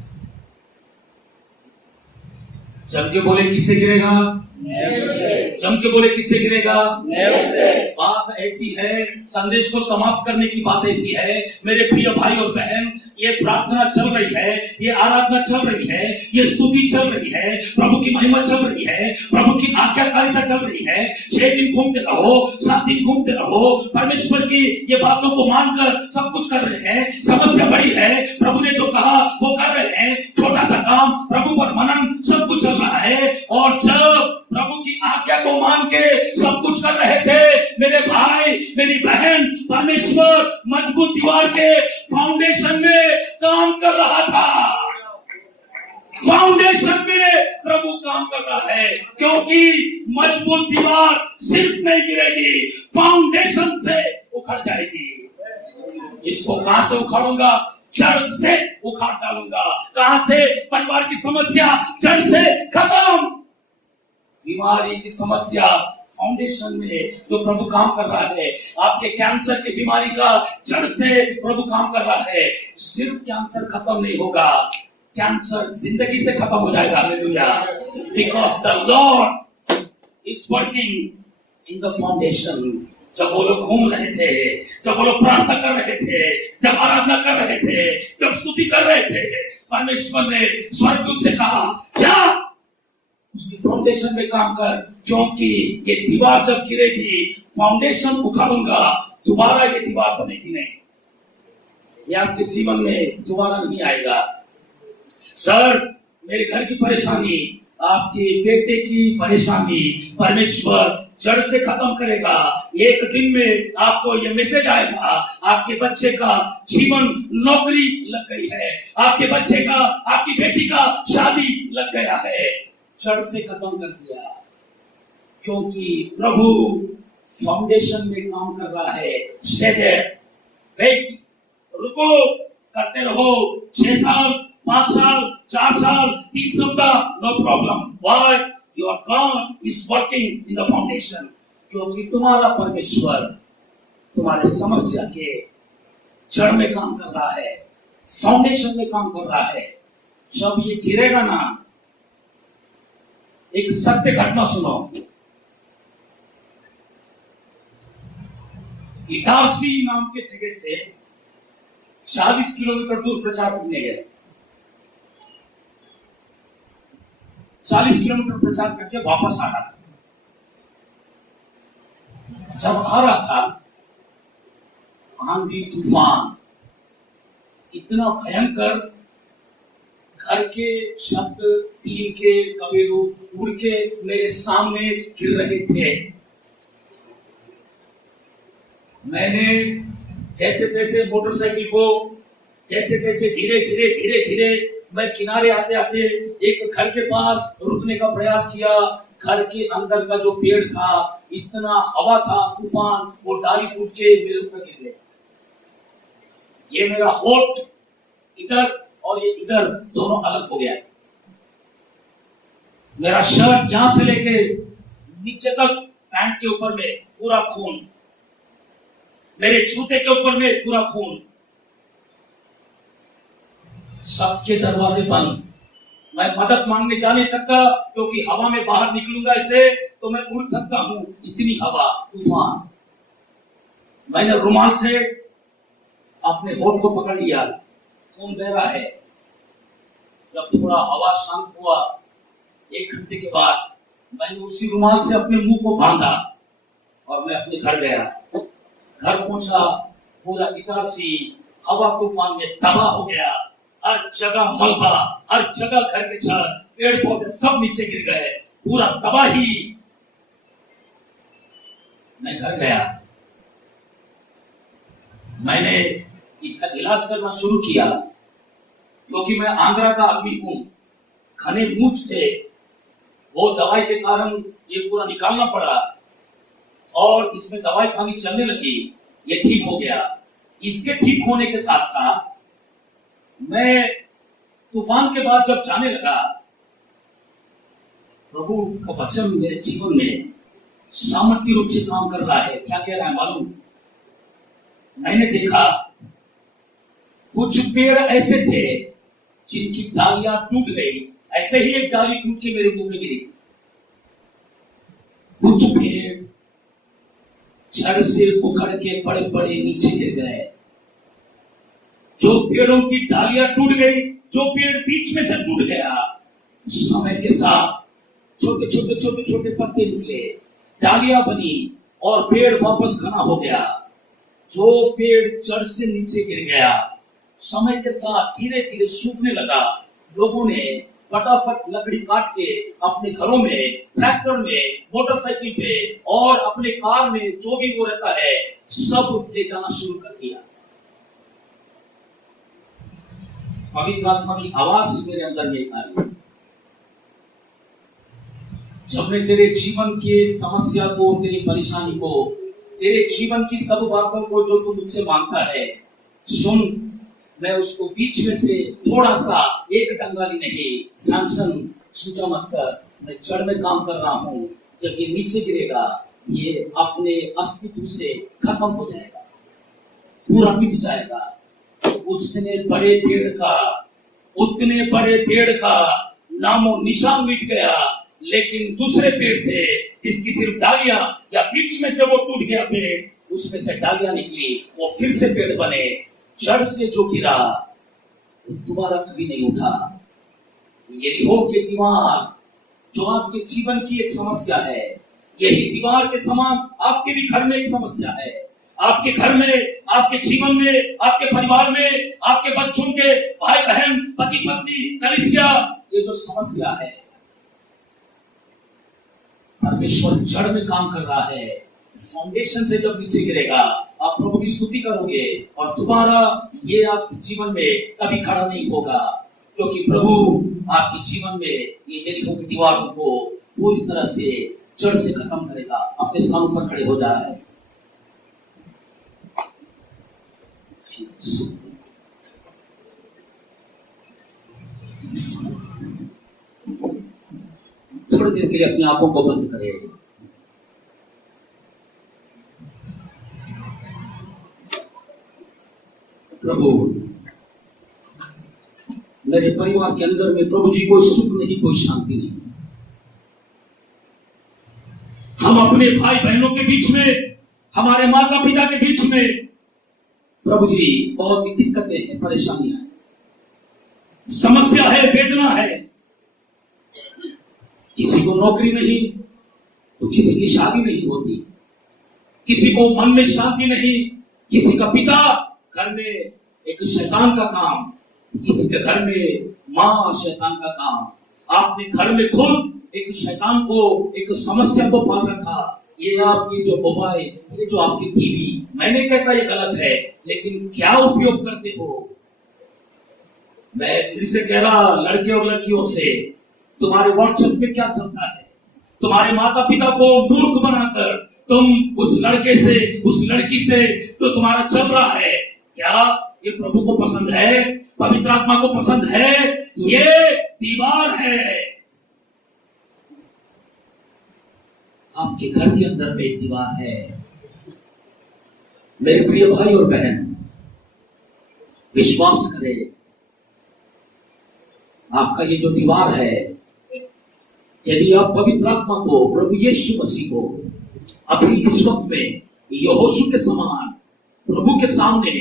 जम के बोले किससे गिरेगा? जम के बोले किससे गिरेगा? बात ऐसी है, संदेश को समाप्त करने की बात ऐसी है मेरे प्रिय भाई और बहन, ये प्रार्थना चल रही है, ये आराधना चल रही है, ये स्तुति चल रही है, प्रभु की महिमा चल रही है, प्रभु की आज्ञाकारिता चल रही है। 6 दिन घूमते रहो, 7 दिन घूमते रहो, परमेश्वर की ये बातों को मानकर सब कुछ कर रहे हैं। समस्या बड़ी है, प्रभु ने जो कहा वो कर रहे हैं, छोटा सा काम, प्रभु पर मनन, सब कुछ चल रहा है। और जब प्रभु की आज्ञा को मान के सब कुछ कर रहे थे मेरे भाई मेरी बहन, परमेश्वर मजबूत दीवार के फाउंडेशन में काम कर रहा था। फाउंडेशन में प्रभु काम कर रहा है, क्योंकि मजबूत दीवार सिर्फ नहीं गिरेगी, फाउंडेशन से उखड़ जाएगी। इसको कहां से उखाड़ूंगा? जड़ से उखाड़ डालूंगा। कहां से? परिवार की समस्या जड़ से खत्म। बीमारी की समस्या फाउंडेशन में जो प्रभु काम कर रहा है, आपके कैंसर की बीमारी का जड़ से प्रभु काम कर रहा है। सिर्फ कैंसर खत्म नहीं होगा, कैंसर जिंदगी से खत्म हो जाएगा। Hallelujah, because the Lord is working in the foundation. जब वो लोग घूम रहे थे, जब वो लोग प्रार्थना कर रहे थे, जब आराधना कर रहे थे, जब स्तुति कर रहे थे, परमेश्वर ने स्वर्गदूत से कहा, जा उसकी फाउंडेशन में काम कर, क्योंकि ये दीवार जब गिरेगी, फाउंडेशन उखाड़ूंगा, दोबारा ये दीवार बनेगी नहीं। ये आपके जीवन में दोबारा नहीं आएगा। सर, मेरे घर की परेशानी, आपके बेटे की परेशानी परमेश्वर जड़ से खत्म करेगा। एक दिन में आपको ये मैसेज आएगा, आपके बच्चे का जीवन, नौकरी लग गई है, आपके बच्चे का, आपकी बेटी का शादी लग गया है। जड़ से खत्म कर दिया, क्योंकि प्रभु फाउंडेशन में काम कर रहा है। स्टे देयर, वेट, रुको, करते रहो। 6 साल, 5 साल, 4 साल, 3 सप्ताह, no problem. Why? Your God is working in the foundation, क्योंकि तुम्हारा परमेश्वर तुम्हारे समस्या के जड़ में काम कर रहा है, फाउंडेशन में काम कर रहा है। जब ये गिरेगा ना, एक सत्य घटना सुनो। इटारसी नाम के जगह से 40 किलोमीटर दूर प्रचार करने गए। 40 किलोमीटर प्रचार करके वापस आ रहा था। जब आ रहा था, आंधी तूफान इतना भयंकर, घर के शब्द, टीन के कबेलू उड़ के मेरे सामने गिर रहे थे। मैंने जैसे तैसे मोटरसाइकिल को, जैसे तैसे धीरे धीरे धीरे धीरे मैं किनारे आते आते एक घर के पास रुकने का प्रयास किया। घर के अंदर का जो पेड़ था, इतना हवा था, तूफान, वो डाली टूट के मेरे ऊपर गिर गया। ये मेरा होठ इधर और ये इधर दोनों अलग हो गया। मेरा शर्ट यहां से लेके नीचे तक, पैंट के ऊपर में पूरा खून, मेरे जूते के ऊपर में पूरा खून, सबके दरवाजे बंद। मैं मदद मांगने जा नहीं सकता, क्योंकि हवा में बाहर निकलूंगा इसे तो मैं उड़ सकता हूं, इतनी हवा, तूफान। मैंने रुमाल से अपने होठ को पकड़ लिया, खून बह रहा है। जब थोड़ा हवा शांत हुआ, 1 घंटे के बाद, मैंने उसी रुमाल से अपने मुंह को बांधा और मैं अपने घर गया। घर पहुंचा, पूरा इटारसी हवा तूफान में तबाह हो गया। हर जगह मलबा, हर जगह घर के छत, पेड़ पौधे सब नीचे गिर गए, पूरा तबाही। मैं घर गया, मैंने इसका इलाज करना शुरू किया, क्योंकि मैं आंध्रा का आदमी हूं, घने मूंछ थे, वो दवाई के कारण ये पूरा निकालना पड़ा और इसमें दवाई खानी चलने लगी, ये ठीक हो गया। इसके ठीक होने के साथ साथ मैं तूफान के बाद जब जाने लगा, प्रभु का वचन मेरे जीवन में सामर्थ्य रूप से काम कर रहा है। क्या कह रहा है मालूम? मैंने देखा कुछ पेड़ ऐसे थे जिनकी डालियां टूट गई, ऐसे ही एक डाली टूट के मेरे मुंह में गिरी। कुछ पेड़ जड़ से उखड़ के बड़े बड़े नीचे गिर गए। जो पेड़ों की डालियां टूट गई, जो पेड़ बीच में से टूट गया, समय के साथ छोटे छोटे छोटे छोटे पत्ते निकले, डालियां बनी और पेड़ वापस घना हो गया। जो पेड़ जड़ से नीचे गिर गया, समय के साथ धीरे धीरे सूखने लगा। लोगों ने फटाफट लकड़ी काट के अपने घरों में, ट्रैक्टर में, मोटरसाइकिल पे और अपने कार में, जो भी वो रहता है, सब ले जाना शुरू कर दिया। पवित्र आत्मा की आवाज मेरे अंदर में आई, जब मैं तेरे जीवन के समस्या को, तेरी परेशानी को, तेरे जीवन की सब बातों को जो तू मुझसे मांगता है, सुन, मैं उसको बीच में से थोड़ा सा, एक डंगाली नहीं, सैमसन चिंता मत कर, मैं जड़ में काम कर रहा हूँ। जब ये नीचे गिरेगा ये अपने अस्तित्व से खत्म हो जाएगा, पूरा मिट जाएगा। उतने बड़े पेड़ का नामो निशान मिट गया, लेकिन दूसरे पेड़ थे जिसकी सिर्फ डालियां या बीच में से वो टूट गया पेड़, उसमें से डालियां निकली, वो फिर से पेड़ बने। जड़ से जो गिरा दोबारा कभी नहीं उठा। यरीहो के दीवार जो आपके जीवन की एक समस्या है, यही दीवार के समान आपके भी घर में एक समस्या है। आपके घर में, आपके जीवन में, आपके परिवार में, आपके बच्चों के, भाई बहन, पति पत्नी, कलीसिया, ये जो समस्या है, परमेश्वर जड़ में काम कर रहा है। फाउंडेशन से जब नीचे गिरेगा आप प्रभु की स्तुति करोगे और दोबारा ये आपके जीवन में कभी खड़ा नहीं होगा, क्योंकि प्रभु आपके जीवन में ये यरीहो की दीवारों को पूरी तरह से जड़ से खत्म करेगा। अपने स्थानों पर खड़े हो जाए। थोड़ी देर के लिए अपनी आंखों को बंद करें। प्रभु, मेरे परिवार के अंदर में प्रभु जी कोई सुख नहीं, कोई शांति नहीं। हम अपने भाई बहनों के बीच में, हमारे माता पिता के बीच में प्रभु जी बहुत ही दिक्कतें हैं, परेशानियां हैं, समस्या है, वेदना है। किसी को नौकरी नहीं तो किसी की शादी नहीं होती, किसी को मन में शांति नहीं, किसी का पिता घर में एक शैतान का काम, किसी के घर में मां शैतान का काम। आपने घर में खुद एक शैतान को, एक समस्या को पाल रखा। ये आपकी जो मोबाइल, ये जो आपकी टीवी, मैंने कहता ये गलत है, लेकिन क्या उपयोग करते हो? मैं फिर से कह रहा, लड़के और लड़कियों से, तुम्हारे व्हाट्सएप पे क्या चलता है? तुम्हारे माता पिता को मूर्ख बनाकर तुम उस लड़के से, उस लड़की से तो तुम्हारा चल रहा है, क्या ये प्रभु को पसंद है? पवित्र आत्मा को पसंद है? ये दीवार है। आपके घर के अंदर में एक दीवार है। मेरे प्रिय भाई और बहन, विश्वास करें, आपका ये जो दीवार है, यदि आप पवित्र आत्मा को, प्रभु यीशु मसीह को अभी इस वक्त में यहोशू के समान प्रभु के सामने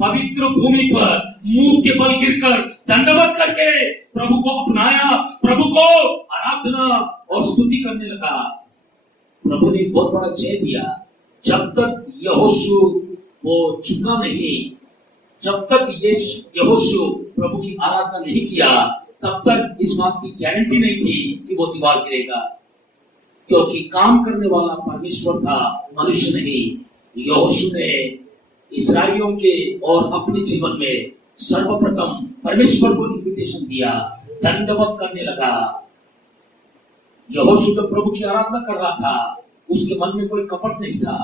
पवित्र भूमि पर मुंह के बल गिरकर दंडवत करके प्रभु को अपनाया, प्रभु को आराधना और स्तुति करने लगा, प्रभु ने बहुत बड़ा जय दिया। जब तक यहोशू वो झुका नहीं, जब तक यहोशू प्रभु की आराधना नहीं किया, तब तक इस बात की गारंटी नहीं थी कि वो दीवार गिरेगा, क्योंकि काम करने वाला परमेश्वर था, मनुष्य नहीं। यहोशू ने इस्राएलियों के और अपने जीवन में सर्वप्रथम परमेश्वर को इन्विटेशन दिया, दंडवत करने लगा। यहोशू जब प्रभु की आराधना कर रहा था, उसके मन में कोई कपट नहीं था,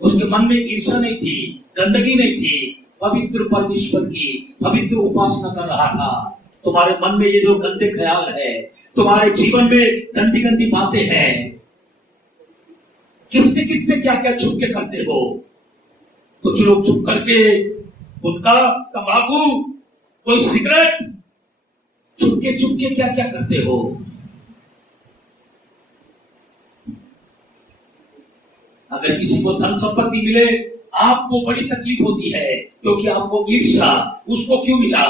उसके मन में ईर्ष्या नहीं थी, गंदगी नहीं थी, पवित्र परमेश्वर की पवित्र उपासना कर रहा था। तुम्हारे मन में ये जो गंदे ख्याल है, तुम्हारे जीवन में गंदी गंदी बातें हैं, किससे किससे क्या क्या छुप के करते हो? कुछ लोग छुप करके गुटखा, तंबाकू, कोई सिगरेट, छुप के क्या क्या करते हो? अगर किसी को धन संपत्ति मिले आपको बड़ी तकलीफ होती है, क्योंकि आपको ईर्ष्या, उसको क्यों मिला?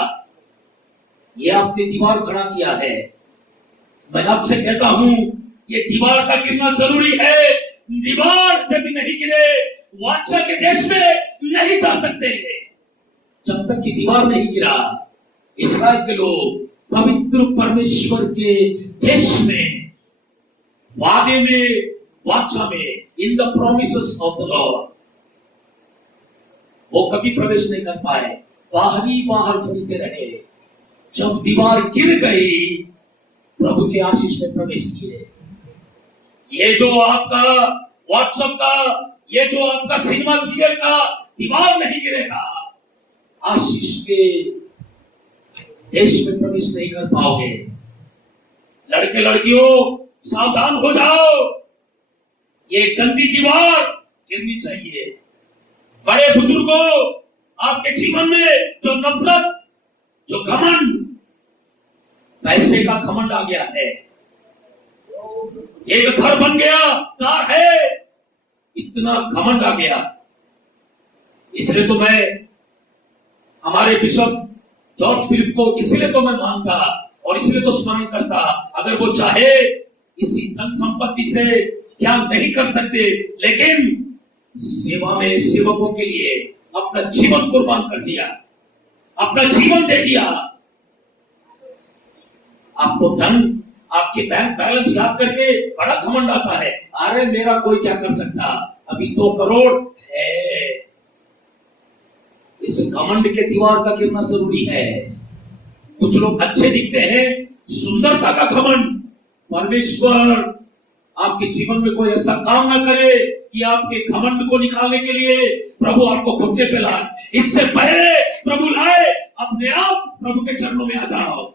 ये आपने दीवार खड़ा किया है। मैं आपसे कहता हूं, ये दीवार का गिरना जरूरी है। दीवार जब नहीं गिरे, वाचा के देश में नहीं जा सकते। जब तक कि दीवार नहीं गिरा, इस्राएल के लोग पवित्र परमेश्वर के देश में, वादे में, वाचा में, in the promises of the Lord, वो कभी प्रवेश नहीं कर पाए, बाहर घूमते रहे। जब दीवार गिर गई, प्रभु के आशीष में प्रवेश किए। ये जो आपका व्हाट्सएप का, ये जो आपका सिनेमा सीरियल का दीवार नहीं गिरेगा, आशीष के देश में प्रवेश नहीं कर पाओगे। लड़के लड़कियों सावधान हो जाओ, ये गंदी दीवार गिरनी चाहिए। बड़े बुजुर्गों, आपके जीवन में जो नफरत, जो घमंड, पैसे का घमंड आ गया है, एक घर बन गया, कार है, इतना घमंड आ गया। इसलिए तो मैं हमारे बिशप जॉर्ज फिलिप को इसलिए तो मैं मानता और इसलिए तो स्मरण करता, अगर वो चाहे इसी धन संपत्ति से क्या नहीं कर सकते, लेकिन सेवा में सेवकों के लिए अपना जीवन कुर्बान कर दिया, अपना जीवन दे दिया। आपको धन, आपके बैंक बैलेंस याद करके बड़ा घमंड आता है, अरे मेरा कोई क्या कर सकता, अभी 2 करोड़ है। इस घमंड के दीवार का गिरना जरूरी है। कुछ लोग अच्छे दिखते हैं, सुंदरता का घमंड। परमेश्वर आपके जीवन में कोई ऐसा काम ना करे कि आपके घमंड को निकालने के लिए प्रभु आपको घुटने पे लाए। इससे पहले प्रभु लाए, अपने आप प्रभु के चरणों में आ जाओ।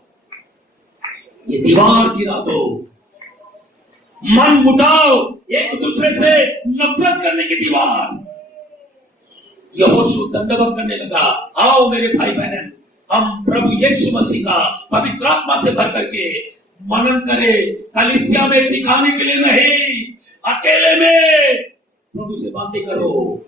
ये दीवार गिरा दो, मन मुटाओ, एक दूसरे से नफरत करने की दीवार। यहोशू दंडवत करने लगा, आओ मेरे भाई बहन, हम प्रभु यीशु मसीह का पवित्र आत्मा से भर करके मनन करें। कलीसिया में दिखाने के लिए नहीं, अकेले में प्रभु से बातें करो।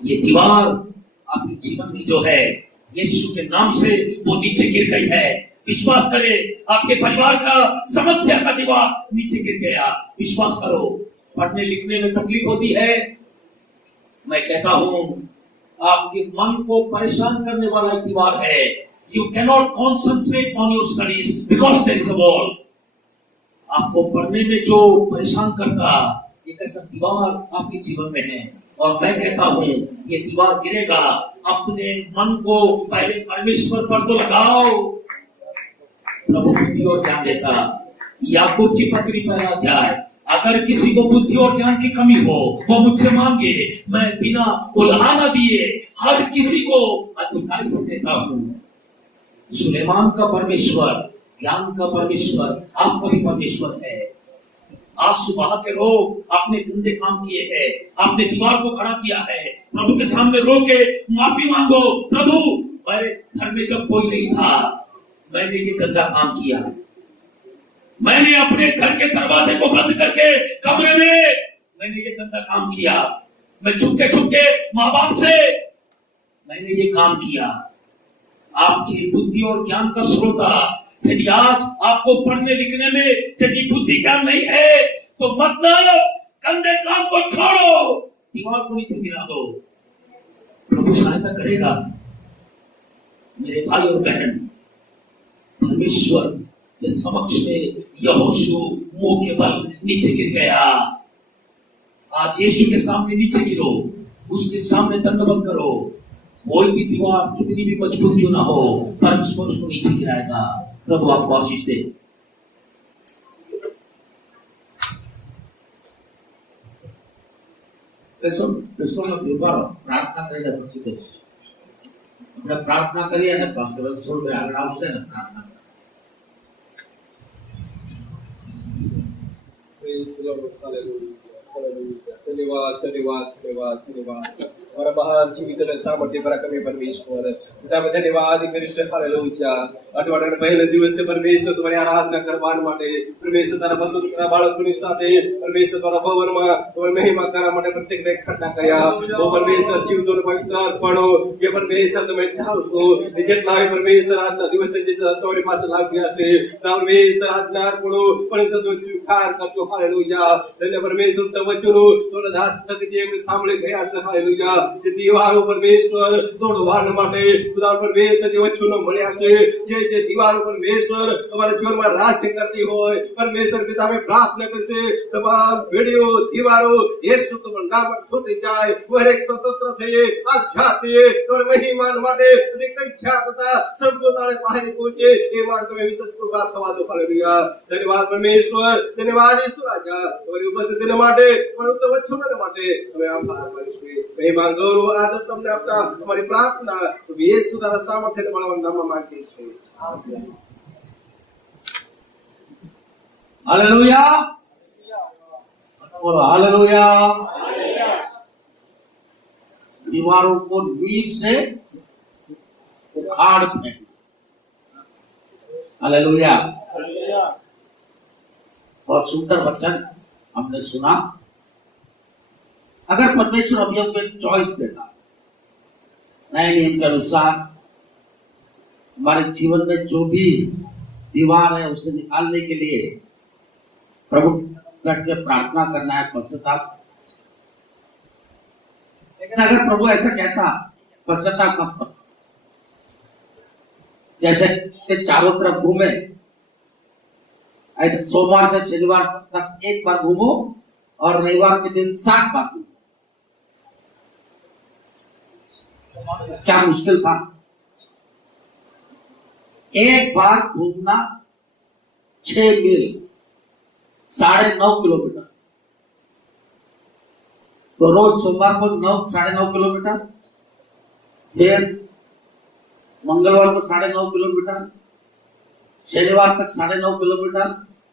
ये दीवार आपके जीवन की जो है, यीशु के नाम से वो नीचे गिर गई है। विश्वास करें, आपके परिवार का समस्या का दीवार नीचे गिर गया। विश्वास करो। पढ़ने लिखने में तकलीफ होती है, मैं कहता हूं आपके मन को परेशान करने वाला एक दीवार है। You cannot concentrate on your studies because there is a wall. आपको पढ़ने में जो परेशान करता, एक ऐसा दीवार आपके जीवन में है, और मैं कहता हूं ये दीवार गिरेगा। अपने मन को पहले परमेश्वर पर तो लगाओ। प्रभु बुद्धि और ज्ञान देता। याकूब की पत्री पहला अध्याय, अगर किसी को बुद्धि और ज्ञान की कमी हो वो मुझसे मांगे, मैं बिना उल्हाना दिए हर किसी को अधिकार से देता हूं। सुलेमान का परमेश्वर, ज्ञान का परमेश्वर, आपका भी परमेश्वर है। आज सुबह के लोग आपने गंदे काम किए हैं, आपने दीवार को खड़ा किया है। प्रभु के सामने रो के माफी मांगो। प्रभु, मेरे घर में जब कोई नहीं था, मैंने ये गंदा काम किया, मैंने अपने घर के दरवाजे को बंद करके कमरे में मैंने ये गंदा काम किया, मैं छुपके माँ बाप से मैंने ये काम किया। आपकी बुद्धि और ज्ञान का स्रोता, यदि आज आपको पढ़ने लिखने में यदि बुद्धि ज्ञान नहीं है, तो मतलब गंदे काम को छोड़ो, दीवार को नीचे गिरा दो। प्रभु सहायता करेगा। मेरे भाई और बहन, परमेश्वर के समक्ष में यहोशू मुंह के बल नीचे गिर गया। आज यीशु के सामने नीचे गिरो, उसके सामने दंडवत करो। कोई भी दीवार कितनी भी मजबूत क्यों ना हो, परमेश्वर उसको नीचे गिराएगा। प्रभु आपको आशीष दे। प्रार्थना करेगा अपने प्रार्थना करिए ना पास्टर सोल में આગળ આવશે ને प्रार्थना। Praise the Lord. Hallelujah. Hallelujah. धन्यवाद धन्यवाद धन्यवाद धन्यवाद। हमारा महान जीवित सामर्थ्य पराक्रमी परमेश्वर, पिता में धन्यवाद परमेश्वर। हालेलुया। અઠવાડિયાના પહેલા દિવસે પરમેશ્વર તમારી આરાધના કરવા માટે, પરમેશ્વર તારા પવિત્ર બાળકોની સાથે પરમેશ્વર તારા ભવનમાં તમારી મહિમા કરવા માટે પ્રત્યેકને એકઠા કર્યા। ઓ પરમેશ્વર, જીવતોનો પવિત્ર અર્પણો જે પરમેશ્વર તમે ચાહો છો, જેટલા પરમેશ્વર આજના દિવસે જે તમારી પાસે લાગ્યા છે, પરમેશ્વર આજના અર્પણો પરમેશ્વર તમે સ્વીકાર કરજો। હાલેલુયા। ધન્ય પરમેશ્વર તવચનો તમારા દાસ થકી જે સાંભળી ગયા છે। હાલેલુયા। જે દીવારો પરમેશ્વર તોડવા માટે ખુદા પરમેશ્વર જે વચનો મળ્યા છે, જે दीवारों परमेश्वर हमारे जीवन में राज्य करती हो, परमेश्वर पिता में प्रार्थना करते तमाम वीडियो दीवारों यीशु तुम्हारे नाम पर छूटी जाए। वह एक स्वतंत्र थे आध्यात्मिक और महिमान माटे अधिक इच्छा तथा संपूर्ण पारी पहुंचे। ये मार्ग में विशेष कृपा थवा दो। हालेलुया। धन्यवाद परमेश्वर, धन्यवाद यीशु राजा तुम्हारी उपस्थिति माटे, तुम्हारे उत्तम वचनों माटे हमें आभार मानिए। महिमा गौरव आदर तुमने अपना हमारी प्रार्थना यीशु तारा सामर्थ्य बलवान नाम मांगते हैं। हालेलुया, बोलो हालेलुया। दीवारों को नींव से उखाड़ फेंकना। हालेलुया। बहुत सुंदर वचन हमने सुना। अगर परमेश्वर अभी हमको एक चॉइस देता नए नियम के अनुसार, हमारे जीवन में जो भी दीवार है उसे निकालने के लिए प्रभु करके प्रार्थना करना है, पश्चाताप। लेकिन अगर प्रभु ऐसा कहता पश्चाताप कब तक, जैसे के चारों तरफ घूमे, ऐसे सोमवार से शनिवार तक एक बार घूमो और रविवार के दिन 7 बार घूमो, क्या मुश्किल था? एक बार घूमना 6 मील 9.5 किलोमीटर, तो रोज सोमवार को 9.5 किलोमीटर, फिर मंगलवार को 9.5 किलोमीटर, शनिवार तक 9.5 किलोमीटर,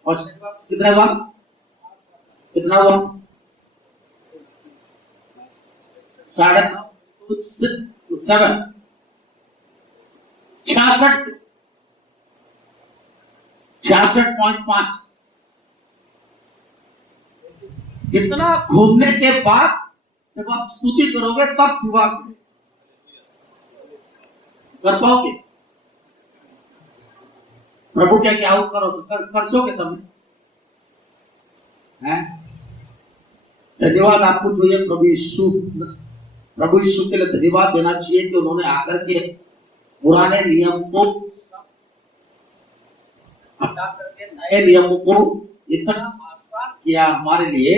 और शनिवार कितने बार, कितना हुआ? 9.5 7 66.5। इतना घूमने के बाद जब आप स्तुति करोगे तब दुआ कर पाओगे। प्रभु क्या क्या करो कर सोगे तुम, हैं? धन्यवाद आपको जो ये प्रभु यीशु के लिए धन्यवाद देना चाहिए कि उन्होंने आकर के पुराने नियम को हटा करके नए नियमों को इतना आसान किया हमारे लिए,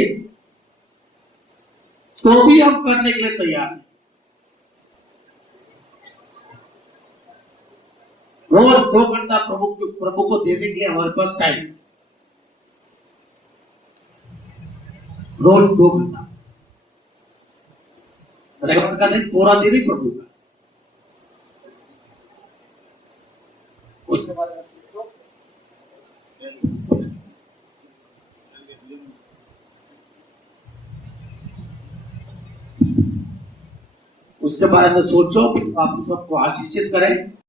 तो भी हम करने के लिए तैयार हैं। रोज 2 घंटा प्रभु को देने के लिए हमारे पास टाइम, रोज 2 घंटा, रविवार का दिन पूरा दिन ही प्रभु का। उसके बारे में सोचो, उसके बारे में सोचो, आप सबको आशीषित करें।